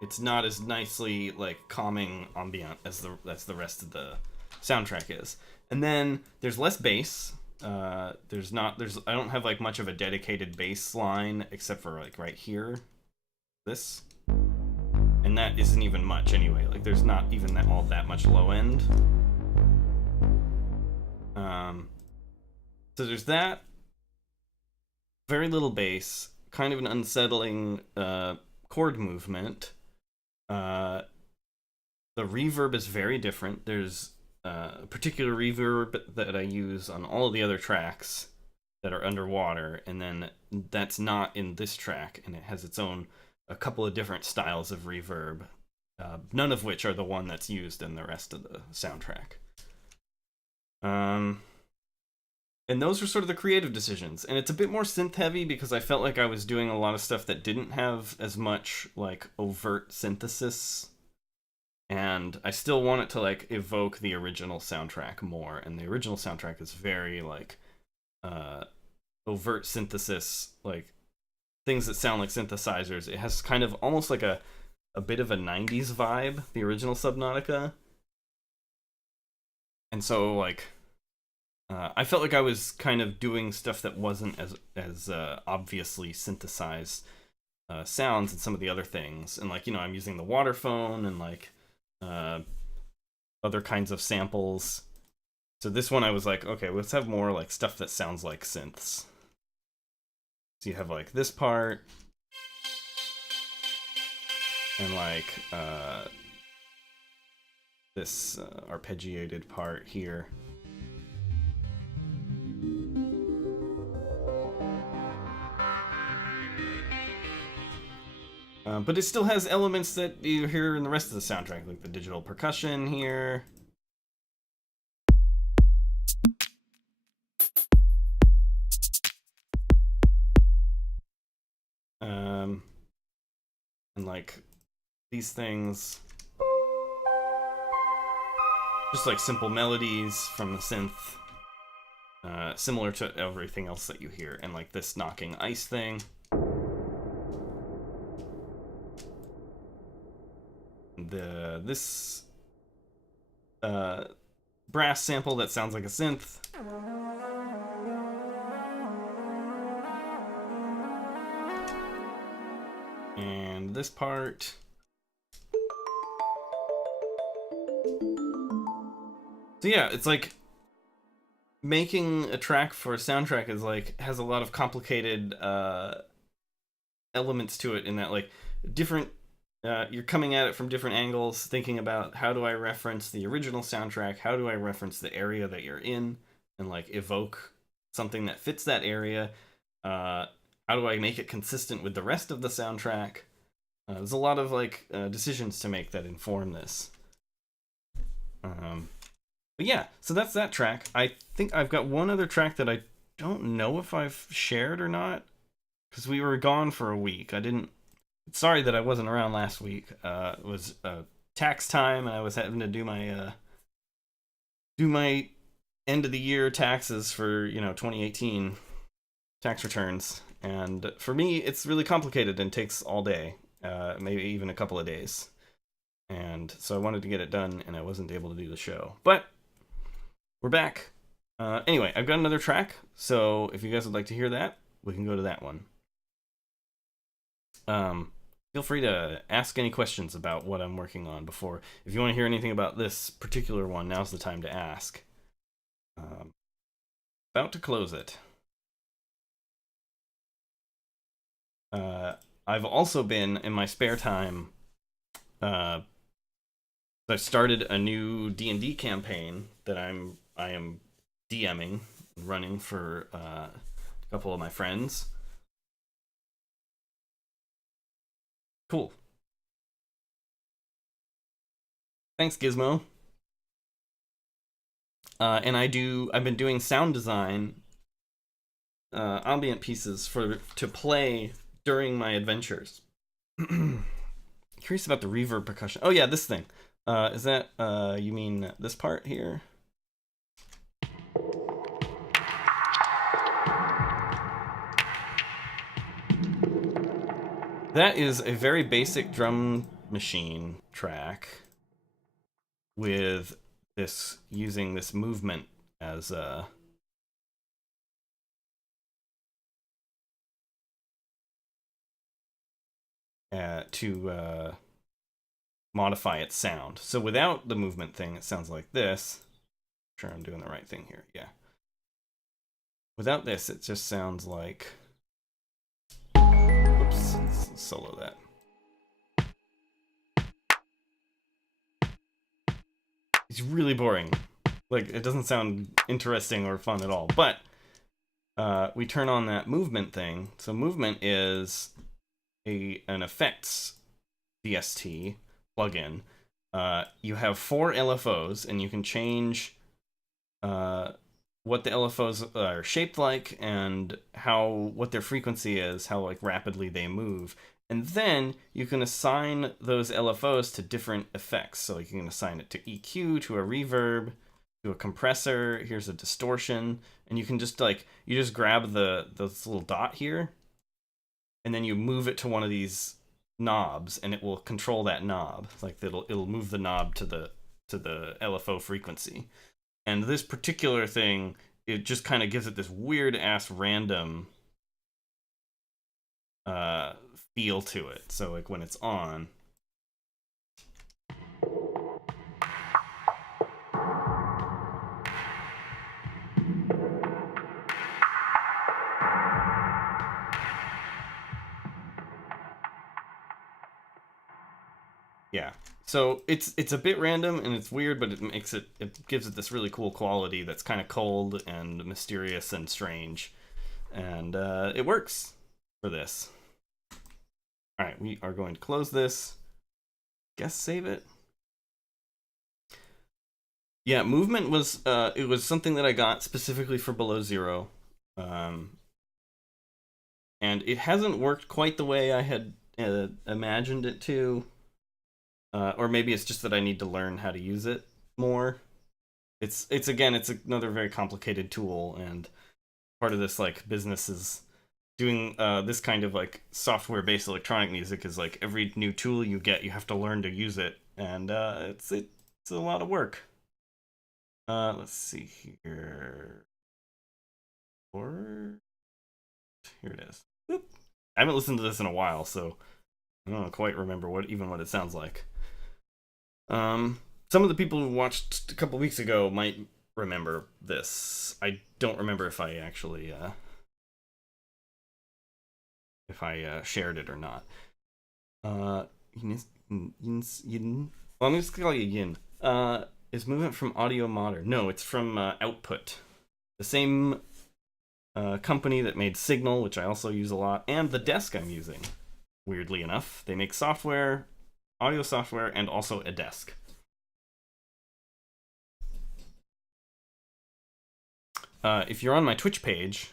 It's not as nicely like calming ambient as the rest of the soundtrack is. And then there's less bass. I don't have like much of a dedicated bass line except for like right here, this, and that isn't even much anyway. Like there's not even all that much low end. So there's that. Very little bass, kind of an unsettling chord movement. The reverb is very different. There's a particular reverb that I use on all of the other tracks that are underwater, and then that's not in this track, and it has a couple of different styles of reverb, none of which are the one that's used in the rest of the soundtrack. And those are sort of the creative decisions. And it's a bit more synth heavy because I felt like I was doing a lot of stuff that didn't have as much like overt synthesis. And I still want it to like evoke the original soundtrack more. And the original soundtrack is very like overt synthesis, like things that sound like synthesizers. It has kind of almost like a bit of a 90s vibe, the original Subnautica. And so like I felt like I was kind of doing stuff that wasn't as obviously synthesized sounds and some of the other things. And like, I'm using the water phone and like other kinds of samples. So this one I was like, okay, let's have more like stuff that sounds like synths. So you have like this part and like this arpeggiated part here. But it still has elements that you hear in the rest of the soundtrack, like the digital percussion here. And like these things, just like simple melodies from the synth, similar to everything else that you hear, and like this knocking ice thing. This brass sample that sounds like a synth. And this part. So yeah, it's like making a track for a soundtrack is like has a lot of complicated elements to it, in that like different you're coming at it from different angles, thinking about how do I reference the original soundtrack, how do I reference the area that you're in, and like evoke something that fits that area. How do I make it consistent with the rest of the soundtrack? There's a lot of like decisions to make that inform this. But yeah, so that's that track. I think I've got one other track that I don't know if I've shared or not, because we were gone for a week. Sorry that I wasn't around last week. It was tax time, and I was having to do my end of the year taxes for 2018 tax returns. And for me, it's really complicated and takes all day, maybe even a couple of days. And so I wanted to get it done, and I wasn't able to do the show. But we're back. Anyway, I've got another track, so if you guys would like to hear that, we can go to that one. feel free to ask any questions about what I'm working on before. If you want to hear anything about this particular one, now's the time to ask. About to close it. I've also been, in my spare time, I started a new D&D campaign that I am DMing, running for a couple of my friends. Cool. Thanks, Gizmo. And I've been doing sound design, ambient pieces to play during my adventures. Curious about the reverb percussion. Oh yeah, this thing. Is that you mean this part here? That is a very basic drum machine track with this using this movement as to modify its sound. So without the movement thing, it sounds like this. I'm sure I'm doing the right thing here. Yeah. Without this, it just sounds like. Oops, let's solo that. It's really boring. Like, it doesn't sound interesting or fun at all. But we turn on that movement thing. So movement is an effects VST plugin. You have 4 LFOs, and you can change what the LFOs are shaped like and what their frequency is, how like rapidly they move. And then you can assign those LFOs to different effects. So you can assign it to EQ, to a reverb, to a compressor. Here's a distortion, and you can just grab this little dot here, and then you move it to one of these knobs, and it will control that knob. Like it'll move the knob to the LFO frequency. And this particular thing, it just kind of gives it this weird ass random feel to it. So like when it's on, yeah. So it's a bit random and it's weird, but it gives it this really cool quality that's kind of cold and mysterious and strange, and it works for this. All right, we are going to close this. Guess save it. Yeah, movement was it was something that I got specifically for Below Zero, and it hasn't worked quite the way I had imagined it to. Or maybe it's just that I need to learn how to use it more. It's another very complicated tool, and part of this like business is doing this kind of like software-based electronic music is like every new tool you get, you have to learn to use it, and it's a lot of work. Let's see here. Or here it is. Whoop. I haven't listened to this in a while, so I don't quite remember what it sounds like. Some of the people who watched a couple weeks ago might remember this. I don't remember if I actually shared it or not. Well, I'm just gonna call you Yin. Is movement from Audio Modern? No, it's from Output, the same company that made Signal, which I also use a lot, and the desk I'm using. Weirdly enough, they make software, audio software, and also a desk. If you're on my Twitch page,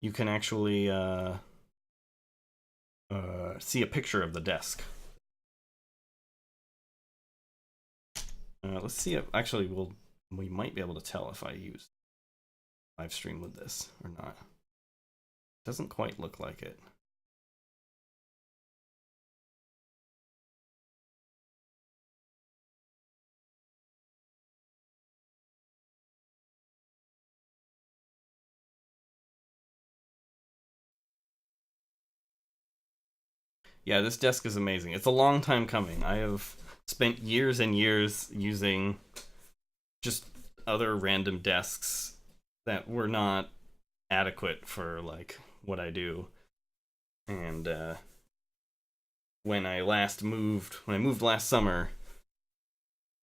you can actually see a picture of the desk. Let's see if actually we might be able to tell if I use live stream with this or not. Doesn't quite look like it. Yeah, this desk is amazing. It's a long time coming. I have spent years and years using just other random desks that were not adequate for like what I do. And when I moved last summer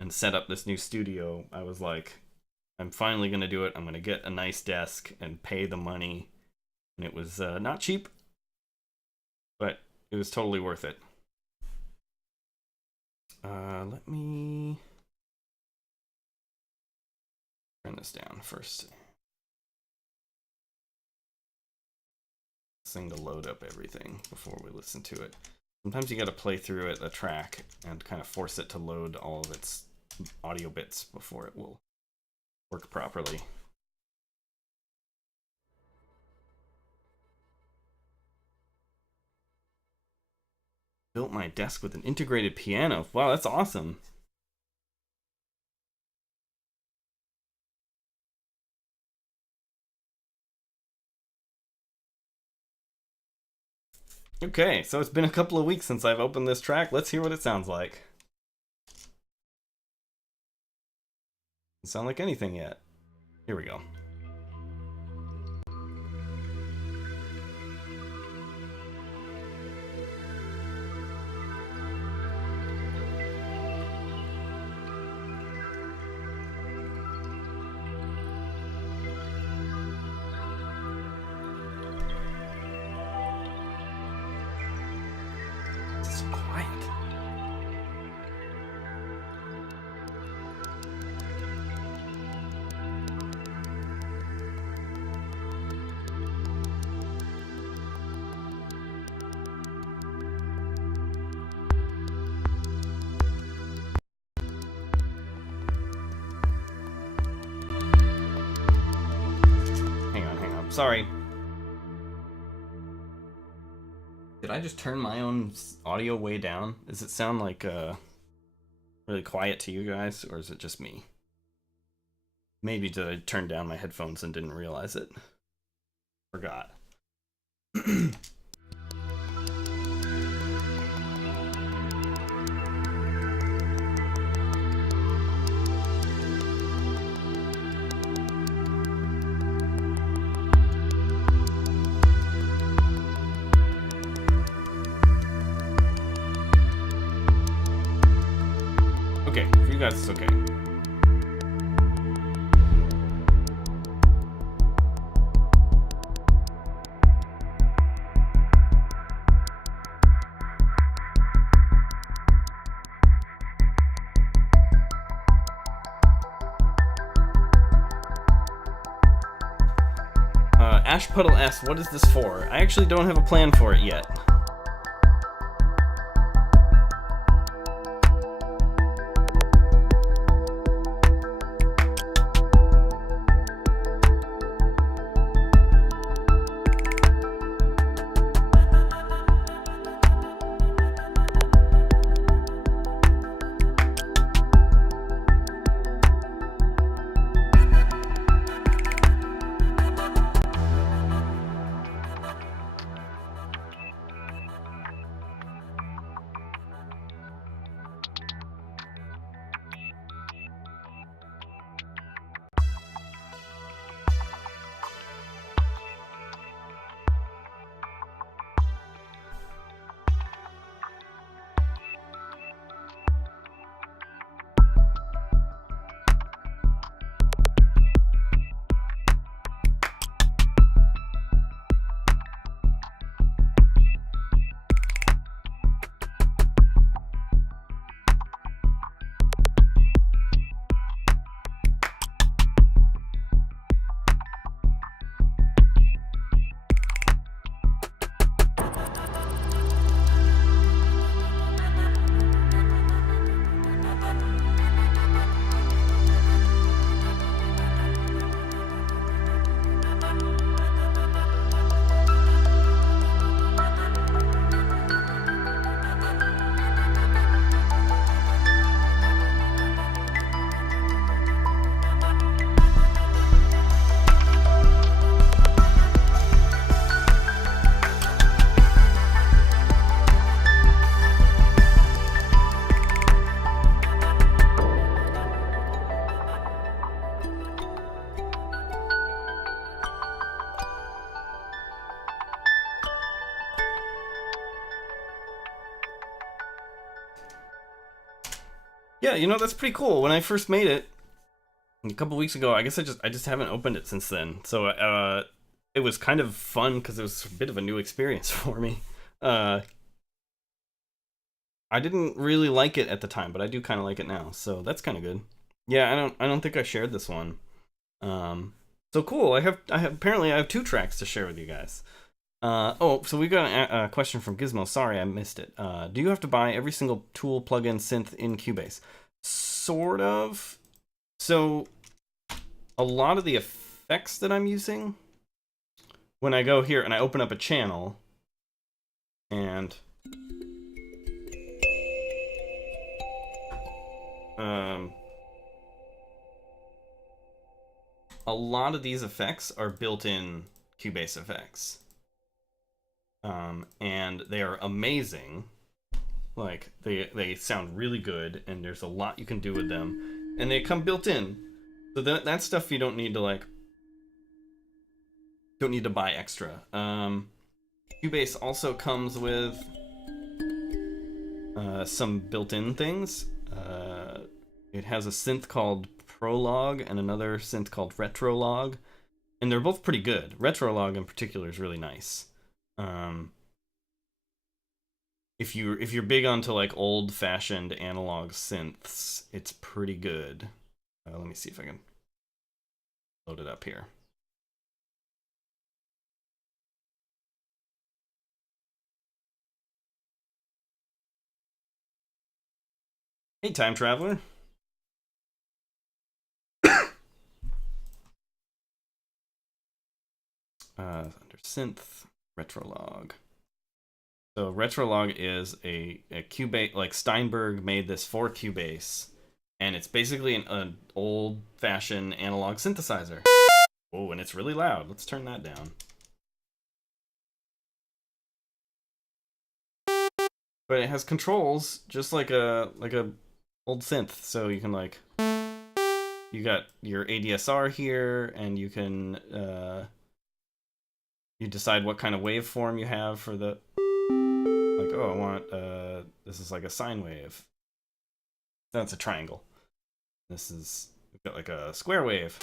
and set up this new studio, I was like, I'm finally gonna do it. I'm gonna get a nice desk and pay the money. And it was not cheap, but it was totally worth it. Let me turn this down first. This thing to load up everything before we listen to it. Sometimes you gotta play through it, a track, and kind of force it to load all of its audio bits before it will work properly. Built my desk with an integrated piano. Wow, that's awesome. Okay, so it's been a couple of weeks since I've opened this track. Let's hear what it sounds like. Doesn't sound like anything yet. Here we go. It's so quiet. Hang on. Sorry. Did I just turn my own audio way down? Does it sound like really quiet to you guys, or is it just me? Maybe did I turn down my headphones and didn't realize it? Forgot. Okay, for you guys it's okay. Ash Puddle asks, what is this for? I actually don't have a plan for it yet. Yeah, you know, that's pretty cool. When I first made it a couple weeks ago, I guess I just haven't opened it since then. So it was kind of fun because it was a bit of a new experience for me. Uh, I didn't really like it at the time, but I do kind of like it now. So that's kind of good. Yeah, I don't think I shared this one. Um, so cool. I have apparently I have 2 tracks to share with you guys. Oh, so we got a question from Gizmo. Sorry, I missed it. Do you have to buy every single tool, plugin, synth in Cubase? Sort of. So a lot of the effects that I'm using, when I go here and I open up a channel, and a lot of these effects are built-in Cubase effects. And they are amazing. Like, they sound really good, and there's a lot you can do with them. And they come built in. So that stuff you don't need to, like, don't need to buy extra. Cubase also comes with some built-in things. It has a synth called Prologue and another synth called Retrologue, and they're both pretty good. Retrologue in particular is really nice. If you're big onto like old-fashioned analog synths, it's pretty good. Let me see if I can load it up here. Hey, time traveler. Under synth, Retrologue. So Retrologue is a Cubase, like Steinberg made this for Cubase, and it's basically an old-fashioned analog synthesizer. Oh, and it's really loud. Let's turn that down. But it has controls just like a old synth, so you can like, you got your ADSR here, and you can you decide what kind of waveform you have for the, like, oh, I want this is like a sine wave. That's a triangle. This is, we've got like a square wave.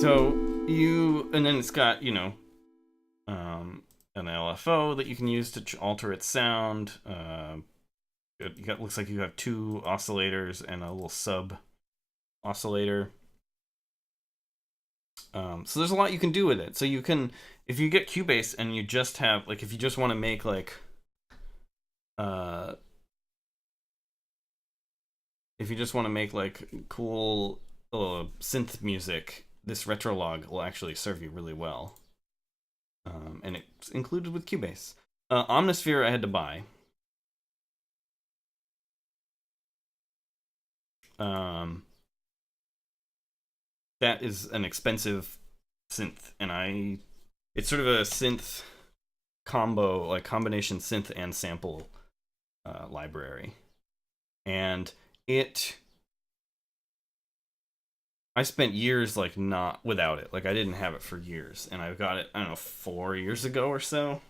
So and then it's got, you know, an LFO that you can use to alter its sound. Looks like you have 2 oscillators and a little sub oscillator. So there's a lot you can do with it. So you can, if you get Cubase and you just have, like, if you just want to make like, if you just want to make like cool synth music, this Retrologue will actually serve you really well. And it's included with Cubase. Omnisphere I had to buy. That is an expensive synth, and it's sort of a synth combo, like combination synth and sample library. And I spent years like not without it. Like I didn't have it for years, and I got it, I don't know, 4 years ago or so.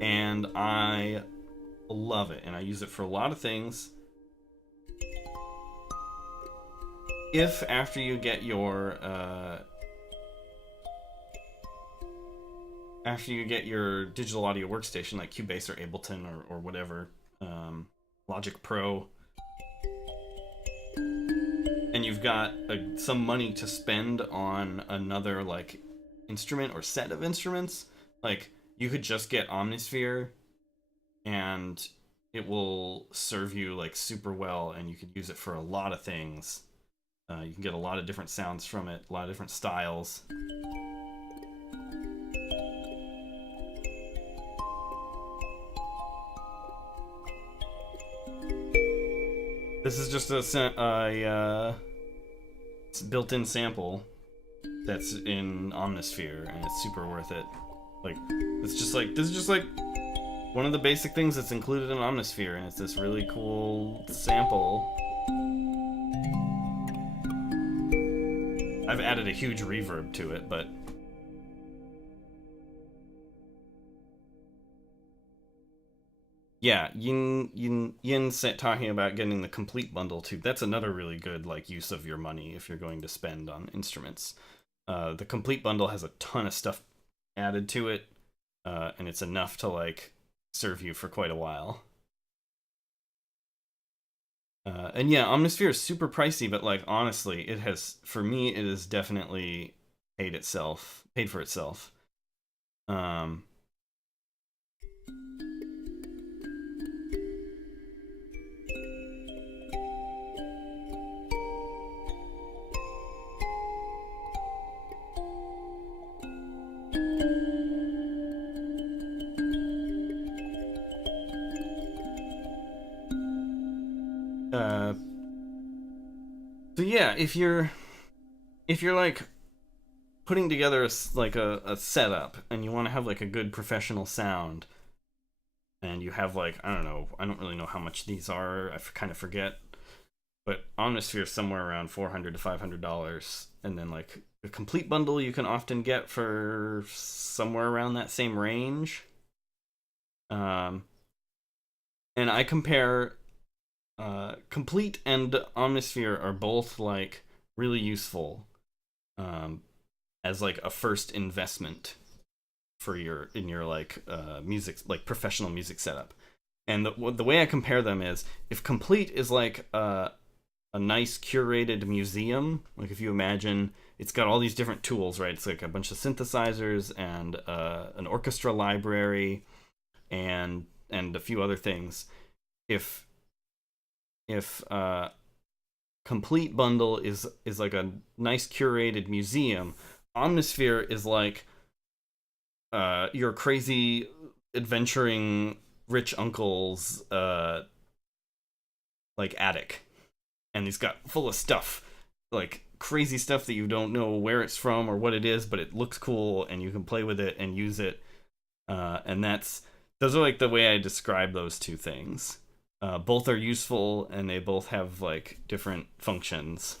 And I love it, and I use it for a lot of things. If after you get your digital audio workstation like Cubase or Ableton or whatever, Logic Pro, and you've got some money to spend on another like instrument or set of instruments, like you could just get Omnisphere and it will serve you like super well, and you could use it for a lot of things. You can get a lot of different sounds from it, a lot of different styles. This is just a built-in sample that's in Omnisphere, and it's super worth it. Like, this is just like one of the basic things that's included in Omnisphere, and it's this really cool sample. I've added a huge reverb to it, but yeah, Yin talking about getting the complete bundle too. That's another really good like use of your money if you're going to spend on instruments. The complete bundle has a ton of stuff added to it, and it's enough to like serve you for quite a while. And yeah, Omnisphere is super pricey, but like honestly, it has for me it has definitely paid for itself. Um, so yeah, if you're like putting together a setup and you want to have like a good professional sound, and you have like I don't really know how much these are. I kind of forget, but Omnisphere is somewhere around $400 to $500, and then like a complete bundle you can often get for somewhere around that same range. And I compare complete and Omnisphere are both like really useful as like a first investment for your like music, like professional music setup. And the way I compare them is if complete is like a nice curated museum, like if you imagine it's got all these different tools, right? It's like a bunch of synthesizers and an orchestra library and a few other things. If complete bundle is like a nice curated museum, Omnisphere is like your crazy adventuring rich uncle's like attic, and he's got full of stuff, like crazy stuff that you don't know where it's from or what it is, but it looks cool and you can play with it and use it. And those are like the way I describe those two things. Both are useful and they both have like different functions.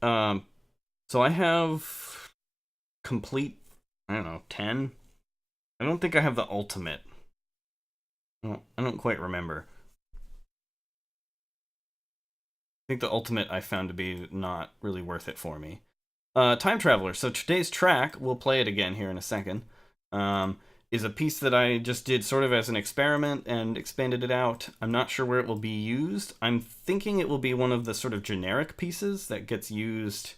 So I have complete, I don't know, 10. I don't think I have the ultimate. I don't quite remember. I think the ultimate I found to be not really worth it for me. Time Traveler. So today's track, we'll play it again here in a second, is a piece that I just did sort of as an experiment and expanded it out. I'm not sure where it will be used. I'm thinking it will be one of the sort of generic pieces that gets used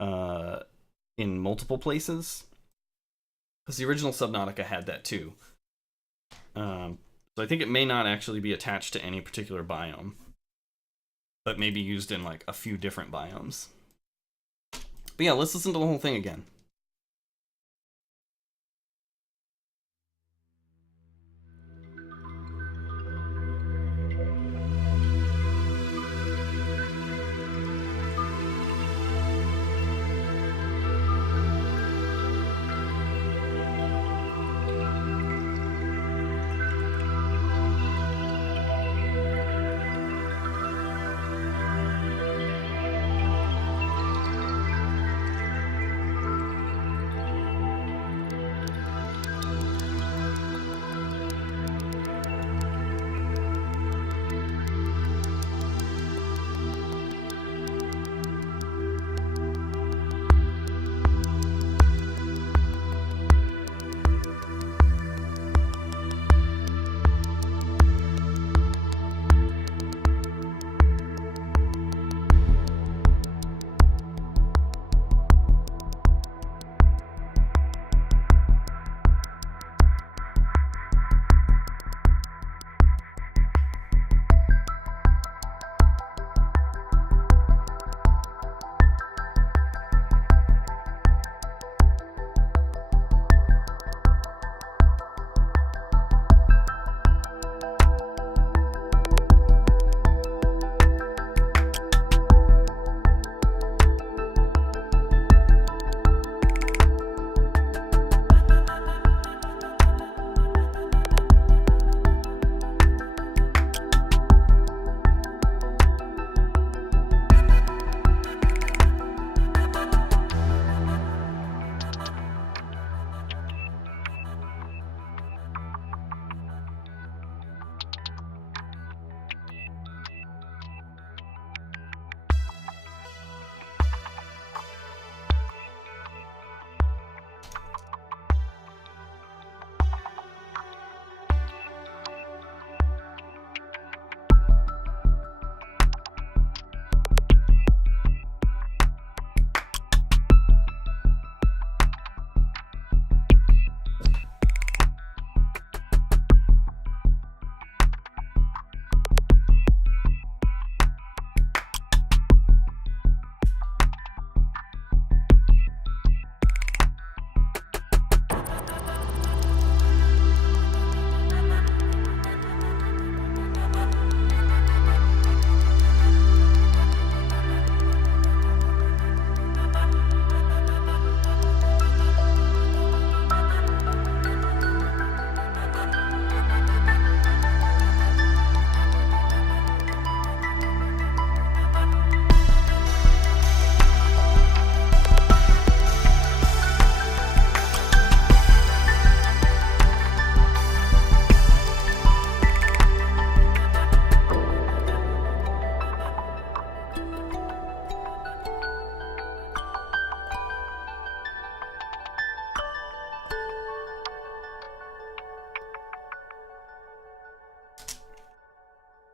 in multiple places. Because the original Subnautica had that too. So I think it may not actually be attached to any particular biome, but maybe used in like a few different biomes. But yeah, let's listen to the whole thing again.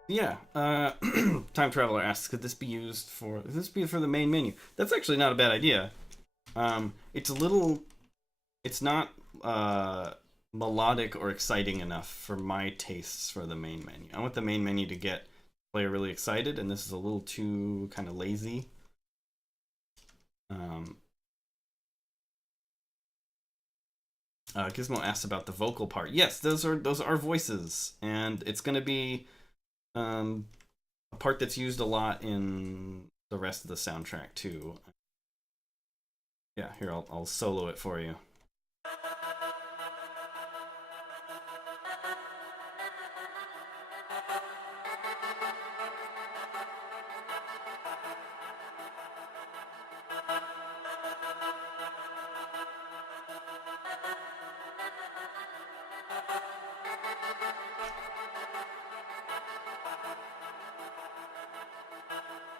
Yeah, Time Traveler asks, could this be used for? Could this be for the main menu? That's actually not a bad idea. It's a little, it's not melodic or exciting enough for my tastes for the main menu. I want the main menu to get player really excited, and this is a little too kind of lazy. Gizmo asks about the vocal part. Yes, those are voices, and it's going to be a part that's used a lot in the rest of the soundtrack too. Yeah, here I'll solo it for you.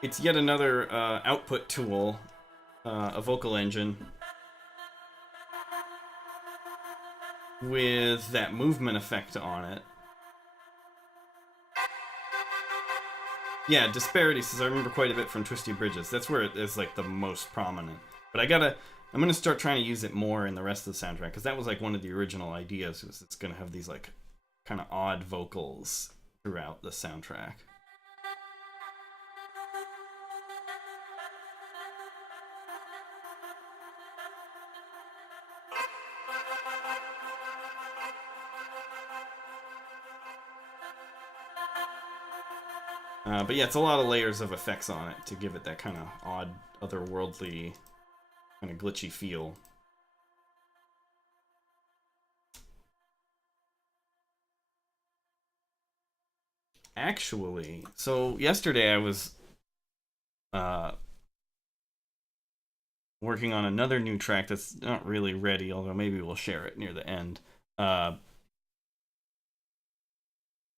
It's yet another output tool, a vocal engine with that movement effect on it. Yeah, Disparity says, I remember quite a bit from Twisty Bridges. That's where it is like the most prominent. But I'm gonna start trying to use it more in the rest of the soundtrack, because that was like one of the original ideas, was it's gonna have these like kind of odd vocals throughout the soundtrack. But yeah, it's a lot of layers of effects on it to give it that kind of odd, otherworldly, kind of glitchy feel. Actually, so yesterday I was working on another new track that's not really ready, although maybe we'll share it near the end.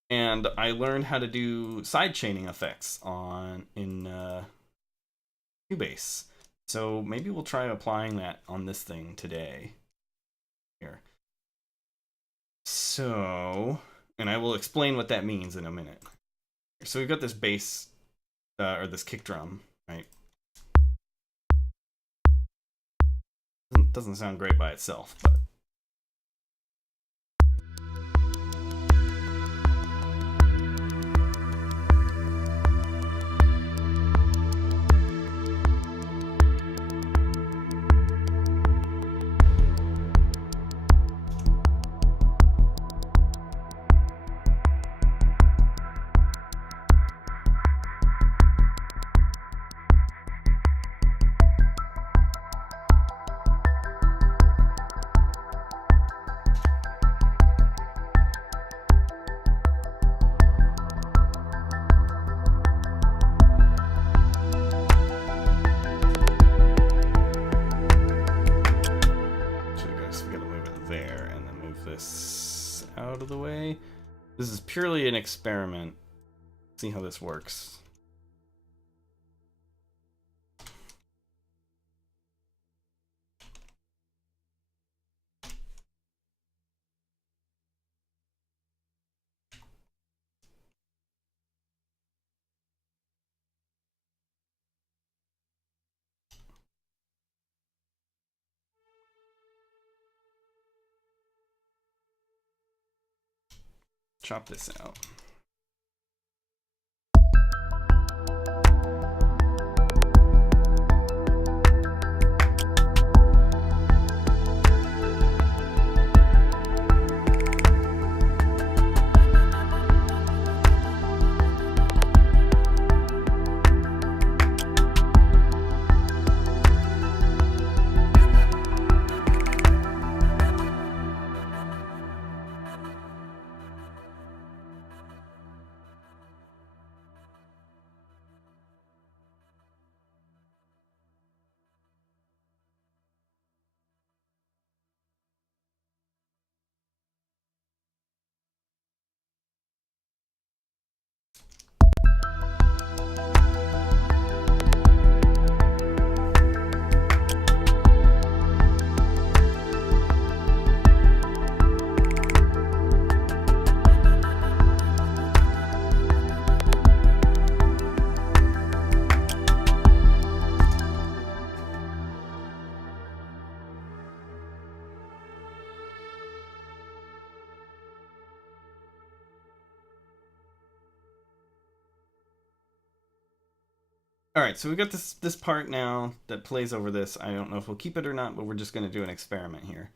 And I learned how to do side chaining effects in Cubase. So maybe we'll try applying that on this thing today. Here. So, and I will explain what that means in a minute. So we've got this bass, or this kick drum, right? Doesn't sound great by itself, but out of the way. This is purely an experiment. See how this works. Chop this out. All right, so we got this part now that plays over this. I don't know if we'll keep it or not, but we're just going to do an experiment here.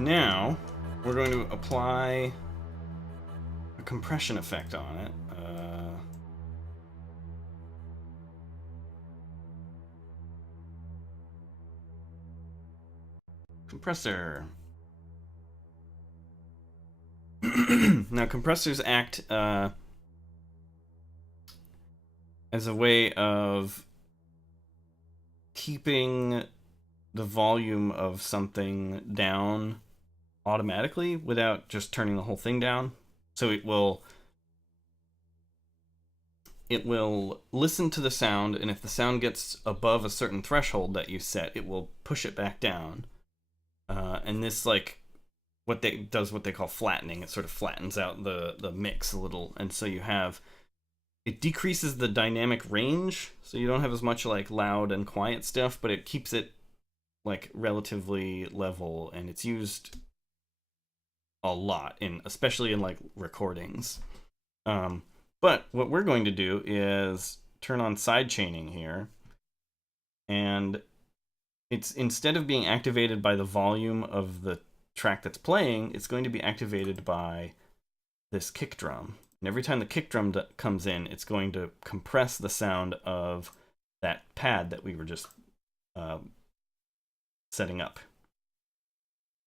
Now, we're going to apply a compression effect on it. Compressor. Now, compressors act as a way of keeping the volume of something down automatically without just turning the whole thing down. So it will listen to the sound, and if the sound gets above a certain threshold that you set, it will push it back down. And this, like, what they call flattening. It sort of flattens out the mix a little, and so it decreases the dynamic range, so you don't have as much like loud and quiet stuff, but it keeps it like relatively level, and it's used a lot especially in like recordings. But what we're going to do is turn on side chaining here, and it's, instead of being activated by the volume of the track that's playing, it's going to be activated by this kick drum. And every time the kick drum comes in, it's going to compress the sound of that pad that we were just setting up.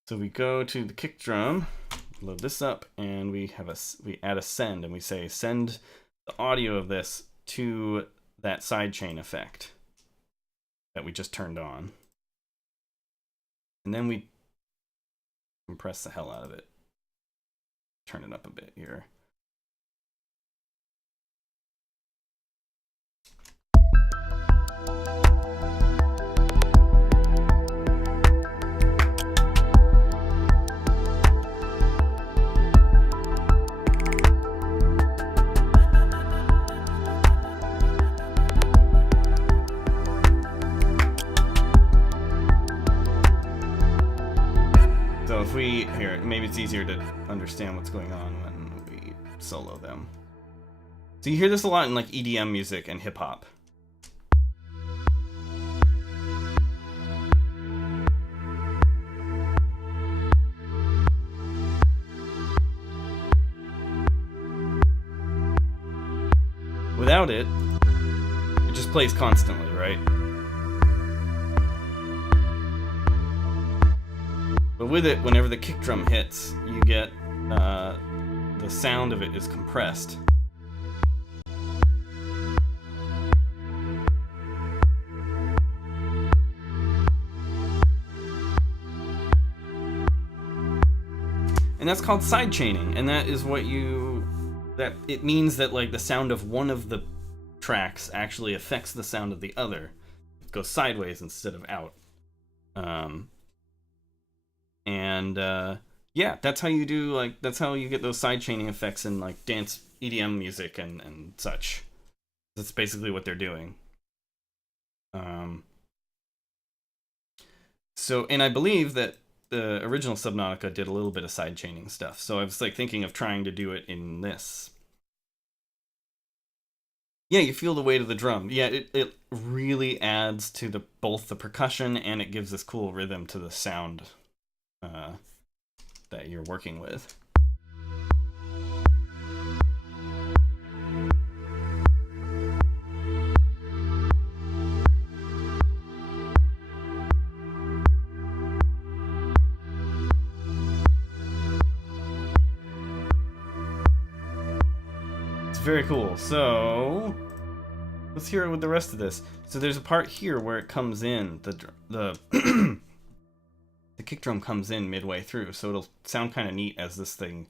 So we go to the kick drum, load this up, and we add a send, and we say send the audio of this to that sidechain effect that we just turned on. And then we compress the hell out of it. Turn it up a bit here. So if we, here, maybe it's easier to understand what's going on when we solo them. So you hear this a lot in like EDM music and hip hop. Without it, it just plays constantly, right? But with it, whenever the kick drum hits, you get the sound of it is compressed. And that's called side chaining, and that is what it means that like the sound of one of the tracks actually affects the sound of the other. It goes sideways instead of out. Yeah, that's how you do, that's how you get those side chaining effects in like dance EDM music and such. That's basically what they're doing. So, and I believe that the original Subnautica did a little bit of side chaining stuff. So I was like thinking of trying to do it in this. Yeah, you feel the weight of the drum. Yeah, it really adds to both the percussion, and it gives this cool rhythm to the sound that you're working with. It's very cool. So let's hear it with the rest of this. So there's a part here where it comes in, the the kick drum comes in midway through, so it'll sound kind of neat as this thing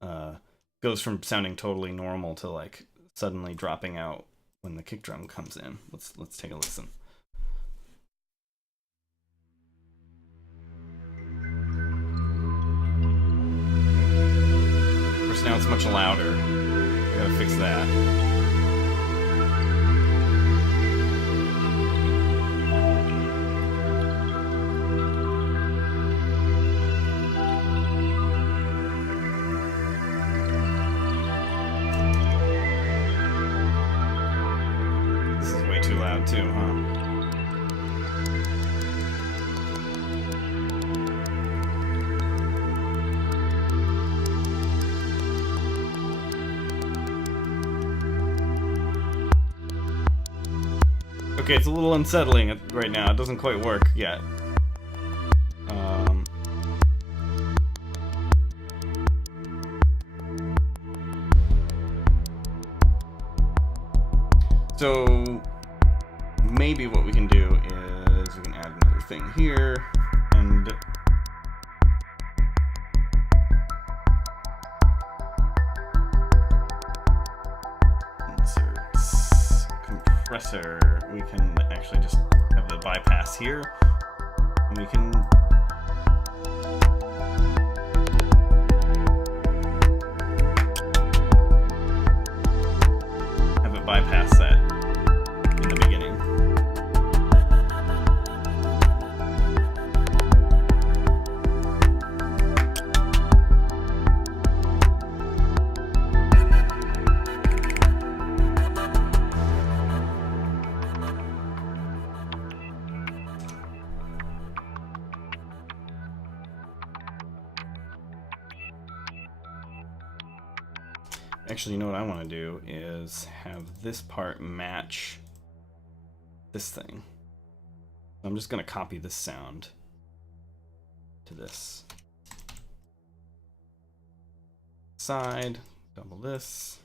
goes from sounding totally normal to like suddenly dropping out when the kick drum comes in. Let's take a listen. now it's much louder. I gotta fix that. This is way too loud too, huh? Okay, it's a little unsettling right now. It doesn't quite work yet. So maybe what we can do is we can add another thing here and inserts compressor. We can actually just have the bypass here, and we can have it bypass that in the beginning. Actually, you know what I want to do is have this part match this thing. I'm just going to copy this sound to this side, double this.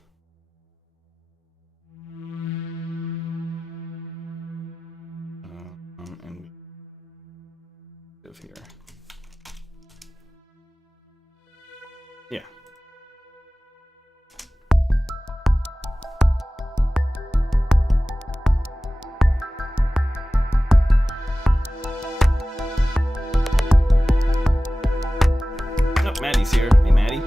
And live here. Yeah. Maddie's here. Hey, Maddie.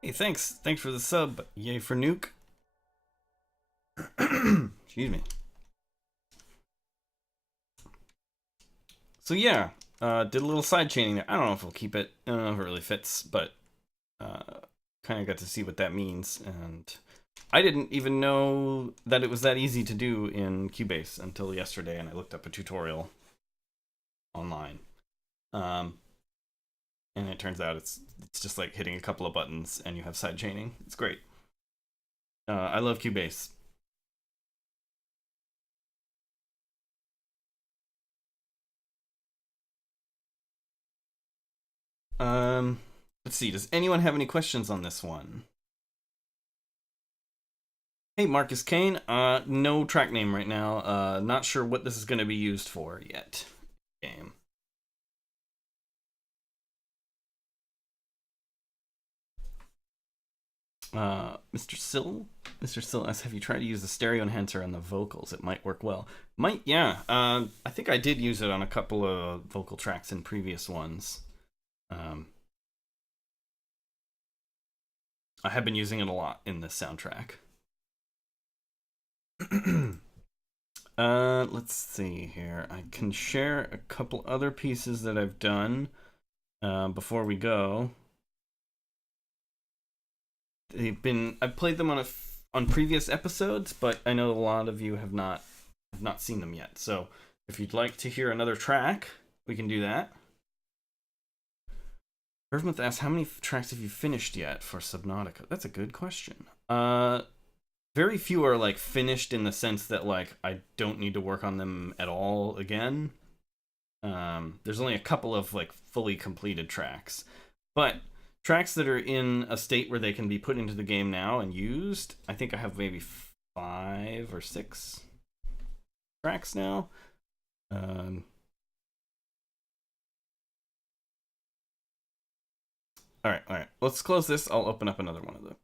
Hey, thanks for the sub. Yay for Nuke. Excuse me. So yeah, did a little side chaining there. I don't know if we'll keep it. I don't know if it really fits, but kind of got to see what that means. And I didn't even know that it was that easy to do in Cubase until yesterday, and I looked up a tutorial online. And it turns out it's just like hitting a couple of buttons and you have side chaining. It's great. I love Cubase. Um, let's see. Does anyone have any questions on this one? Hey, Marcus Kane. No track name right now. Not sure what this is going to be used for yet. Game. Mr. Sill? Mr. Sill asks, have you tried to use the stereo enhancer on the vocals? It might work well. Might, yeah. I think I did use it on a couple of vocal tracks in previous ones. I have been using it a lot in this soundtrack. Let's see here. I can share a couple other pieces that I've done before we go. I've played them on previous episodes, but I know a lot of you have not seen them yet. So if you'd like to hear another track, we can do that. Irvmuth asks, how many tracks have you finished yet for Subnautica? That's a good question. Very few are like finished in the sense that like I don't need to work on them at all again. There's only a couple of like fully completed tracks, but tracks that are in a state where they can be put into the game now and used, I think I have maybe 5 or 6 tracks now. All right. Let's close this. I'll open up another one of the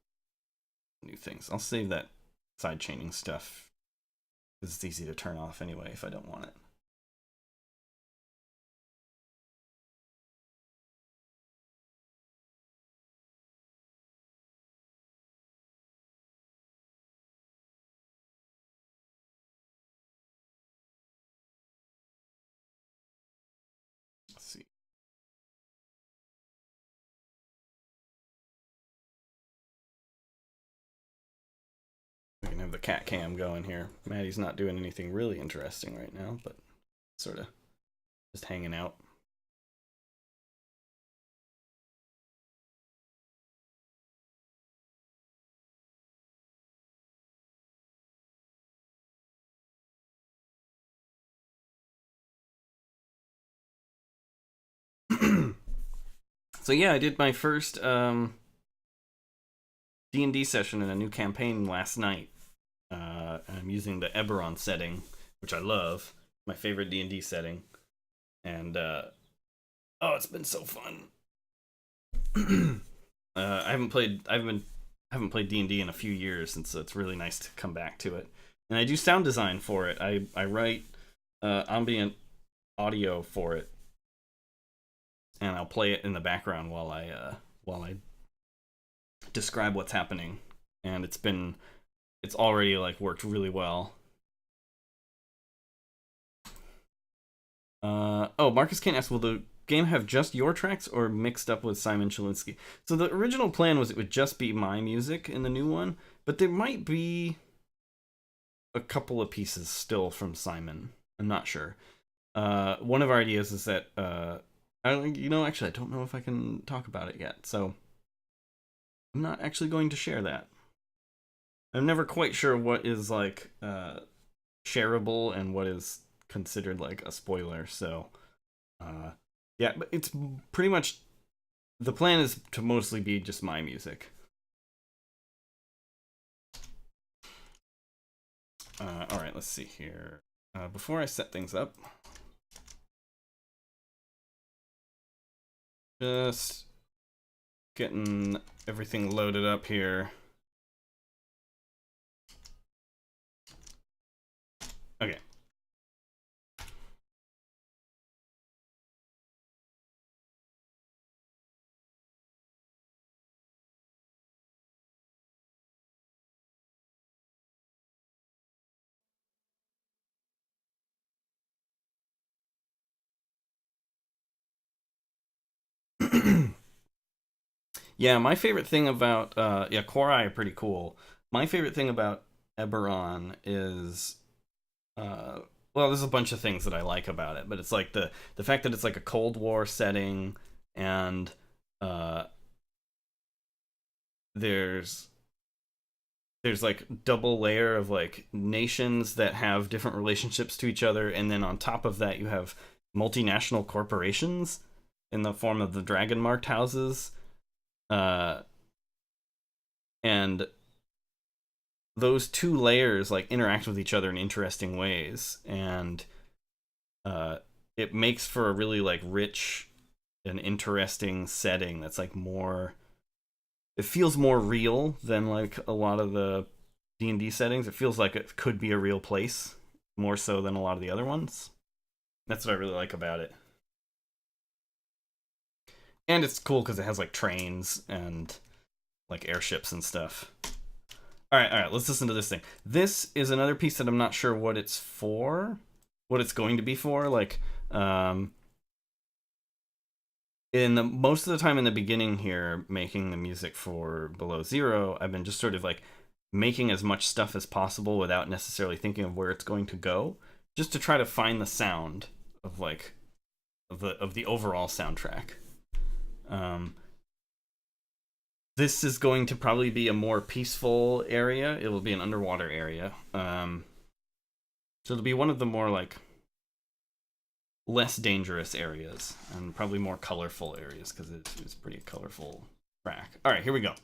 new things. I'll save that side chaining stuff because it's easy to turn off anyway if I don't want it. Let's see. We can have the cat cam going here. Maddie's not doing anything really interesting right now, but sort of just hanging out. So yeah, I did my first D&D session in a new campaign last night. I'm using the Eberron setting, which I love. My favorite D&D setting. And oh, it's been so fun. I haven't played D&D in a few years, and so it's really nice to come back to it. And I do sound design for it. I write ambient audio for it, and I'll play it in the background while I describe what's happening. And it's already like worked really well. Oh, Marcus Kane asks, will the game have just your tracks or mixed up with Simon Chilinsky? So the original plan was it would just be my music in the new one, but there might be a couple of pieces still from Simon. I'm not sure. One of our ideas is that actually I don't know if I can talk about it yet, so I'm not actually going to share that. I'm never quite sure what is like shareable and what is considered like a spoiler, so yeah, but it's pretty much the plan is to mostly be just my music. All right, let's see here. Before I set things up, just getting everything loaded up here. Okay. Yeah, my favorite thing about Korai are pretty cool. My favorite thing about Eberron is well, there's a bunch of things that I like about it, but it's like the fact that it's like a Cold War setting, and there's there's like double layer of like nations that have different relationships to each other, and then on top of that you have multinational corporations in the form of the dragon marked houses, and those two layers like interact with each other in interesting ways, and it makes for a really like rich and interesting setting that's like more, it feels more real than like a lot of the D&D settings. It feels like it could be a real place more so than a lot of the other ones. That's what I really like about it. And it's cool because it has like trains and like airships and stuff. All right, let's listen to this thing. This is another piece that I'm not sure what it's for, what it's going to be for. Like, in the most of the time in the beginning here, making the music for Below Zero, I've been just sort of like making as much stuff as possible without necessarily thinking of where it's going to go, just to try to find the sound of like of the overall soundtrack. This is going to probably be a more peaceful area. It will be an underwater area. So it'll be one of the more like less dangerous areas and probably more colorful areas because it's pretty colorful track. All right, here we go.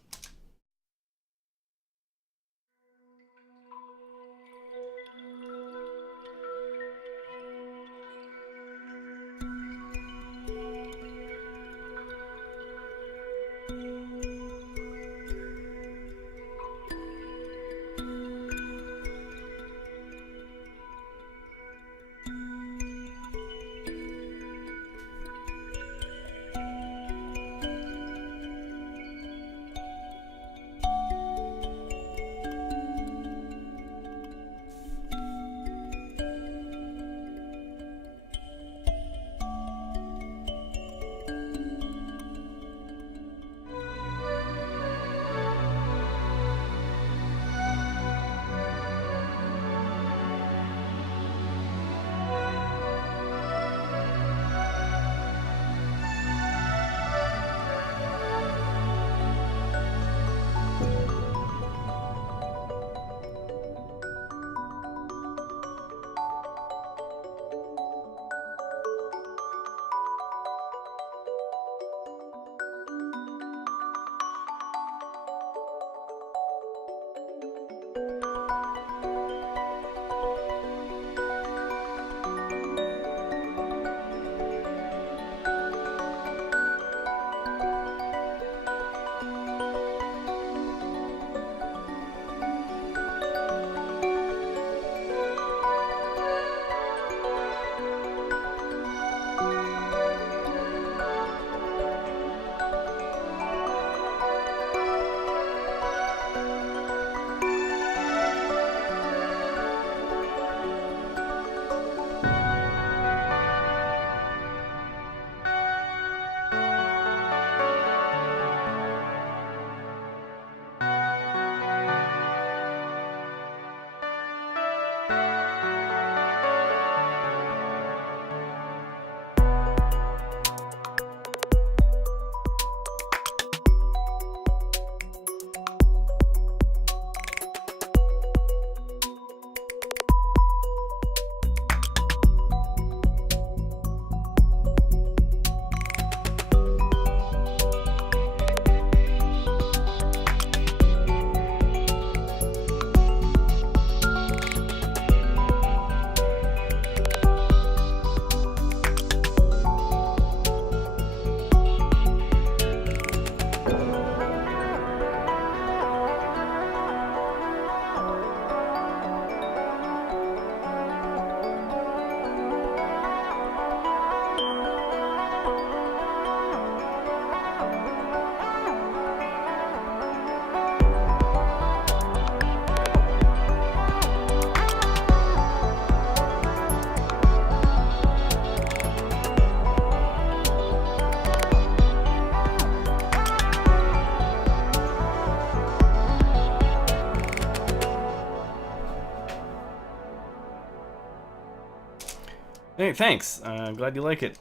Hey, thanks. Glad you like it.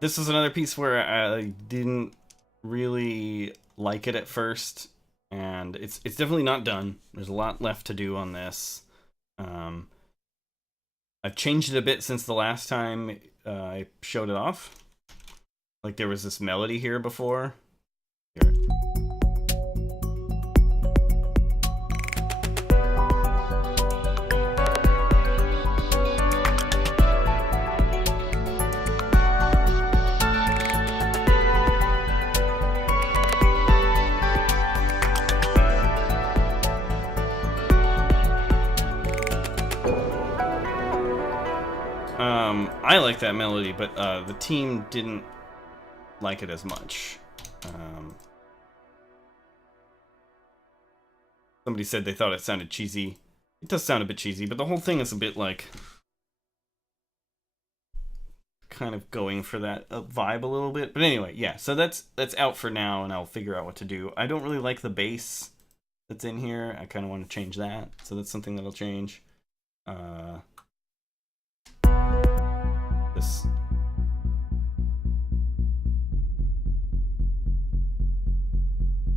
This was another piece where I didn't really like it at first, and it's definitely not done. There's a lot left to do on this. I've changed it a bit since the last time I showed it off. Like, there was this melody here before. Here. I like that melody, but the team didn't like it as much. Somebody said they thought it sounded cheesy. It does sound a bit cheesy, but the whole thing is a bit like kind of going for that vibe a little bit. But anyway, yeah, so that's out for now, and I'll figure out what to do. I don't really like the bass that's in here. I kind of want to change that, so that's something that'll change. This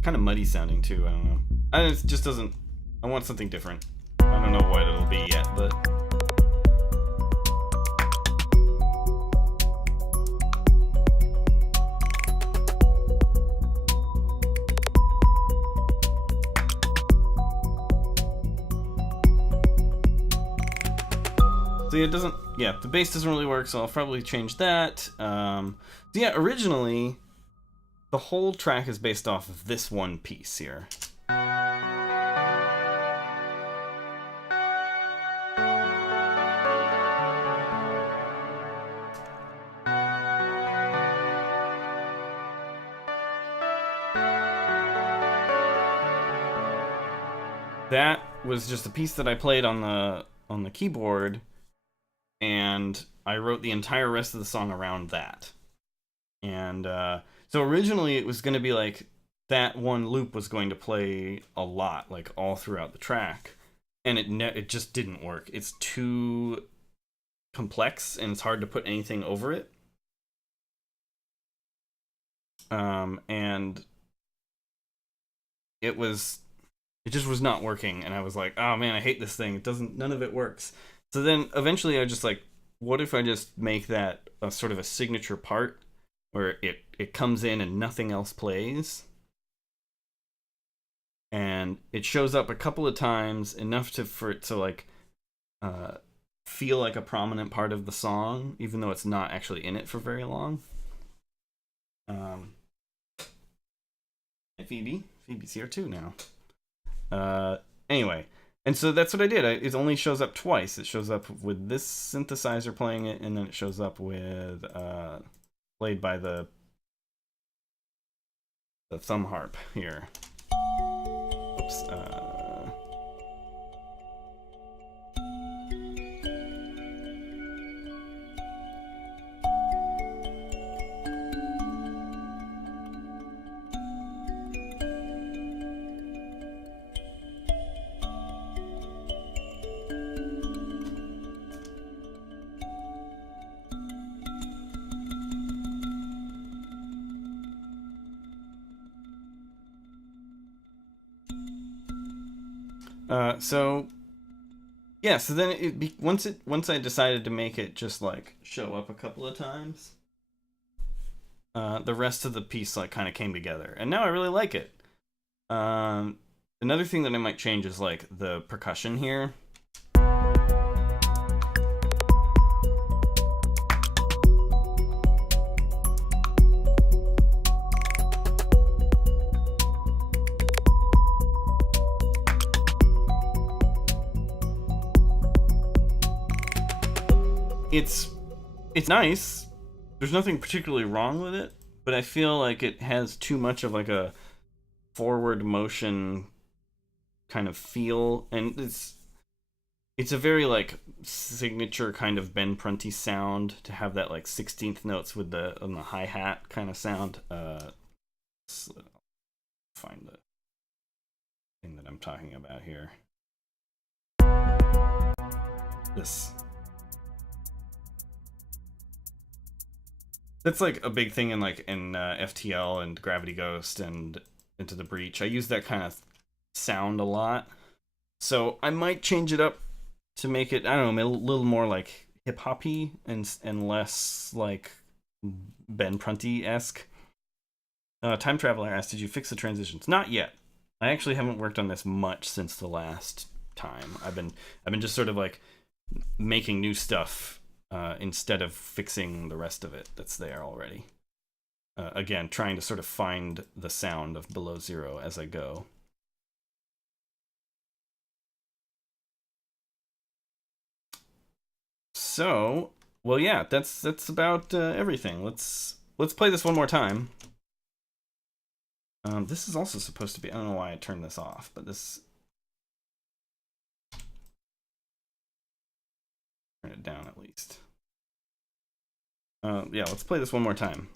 kind of muddy sounding too. I don't know. It just doesn't. I want something different. I don't know what it'll be yet, but. So it doesn't, yeah, the bass doesn't really work, so I'll probably change that. So yeah, originally, the whole track is based off of this one piece here. That was just a piece that I played on the keyboard, and I wrote the entire rest of the song around that. And so originally it was going to be like that one loop was going to play a lot, like all throughout the track, and it just didn't work. It's too complex, and it's hard to put anything over it. And it just was not working, and I was like, oh man, I hate this thing. None of it works. So then eventually I just like, what if I just make that a sort of a signature part where it comes in and nothing else plays? And it shows up a couple of times, enough for it to like feel like a prominent part of the song, even though it's not actually in it for very long. Hey Phoebe. Phoebe's here too now. Anyway. And so that's what I did. It only shows up twice. It shows up with this synthesizer playing it, and then it shows up with played by the thumb harp here. Oops. So yeah, so then once I decided to make it just like show up a couple of times, the rest of the piece like kind of came together, and now I really like it. Another thing that I might change is like the percussion here. It's nice. There's nothing particularly wrong with it, but I feel like it has too much of like a forward motion kind of feel, and it's a very like signature kind of Ben Prunty sound to have that like 16th notes with on the hi-hat kind of sound. Find the thing that I'm talking about here. This. That's like a big thing in FTL and Gravity Ghost and into the breach. I use that kind of sound a lot, so I might change it up to make it, I don't know, a little more like hip hoppy and less like Ben Prunty esque. Time Traveler asked, "Did you fix the transitions?" Not yet. I actually haven't worked on this much since the last time. I've been just sort of like making new stuff instead of fixing the rest of it that's there already. Again, trying to sort of find the sound of Below Zero as I go. So, well, yeah, that's about everything. Let's play this one more time. This is also supposed to be, I don't know why I turned this off, but this, turn it down at least. Yeah, let's play this one more time.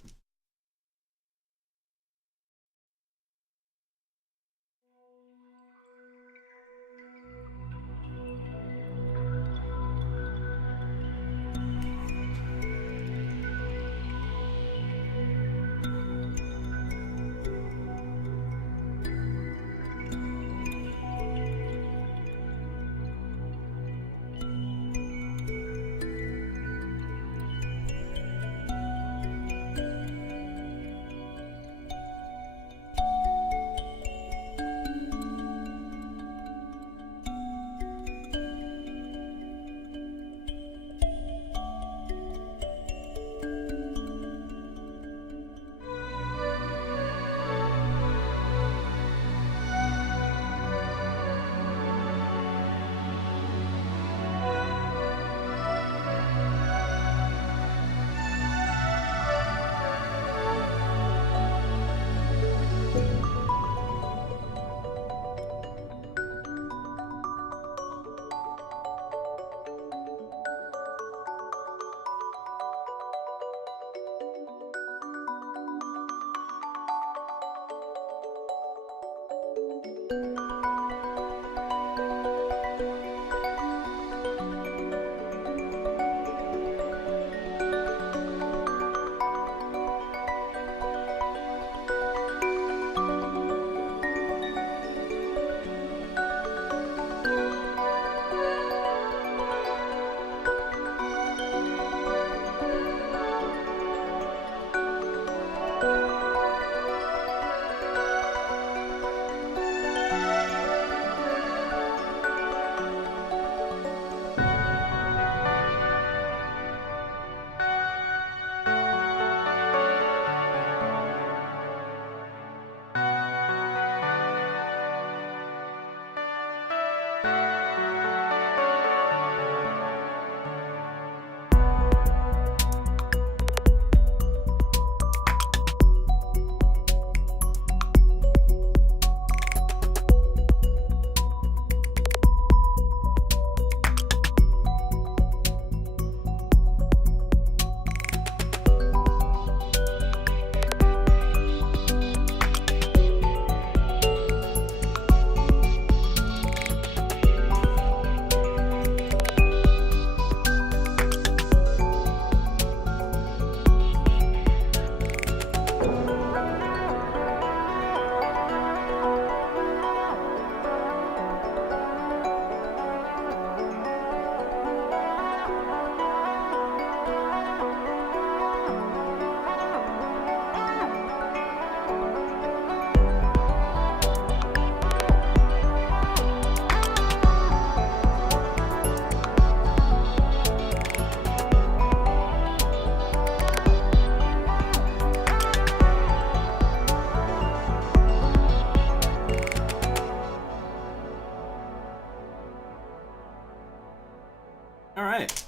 All right.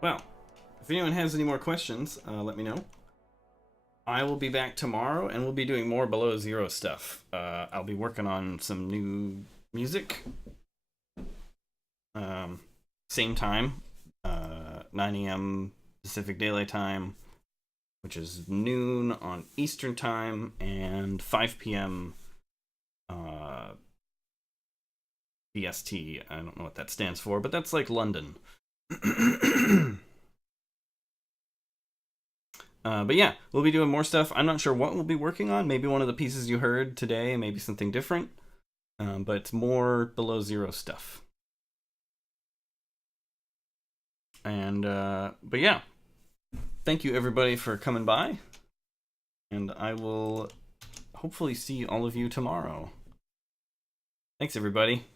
Well, if anyone has any more questions, let me know. I will be back tomorrow, and we'll be doing more Below Zero stuff. I'll be working on some new music. Same time, 9 a.m. Pacific Daylight Time, which is noon on Eastern Time, and 5 p.m. BST. I don't know what that stands for, but that's like London. But yeah, we'll be doing more stuff. I'm not sure what we'll be working on. Maybe one of the pieces you heard today, maybe something different. But it's more Below Zero stuff. And but yeah, thank you everybody for coming by, and I will hopefully see all of you tomorrow. Thanks everybody.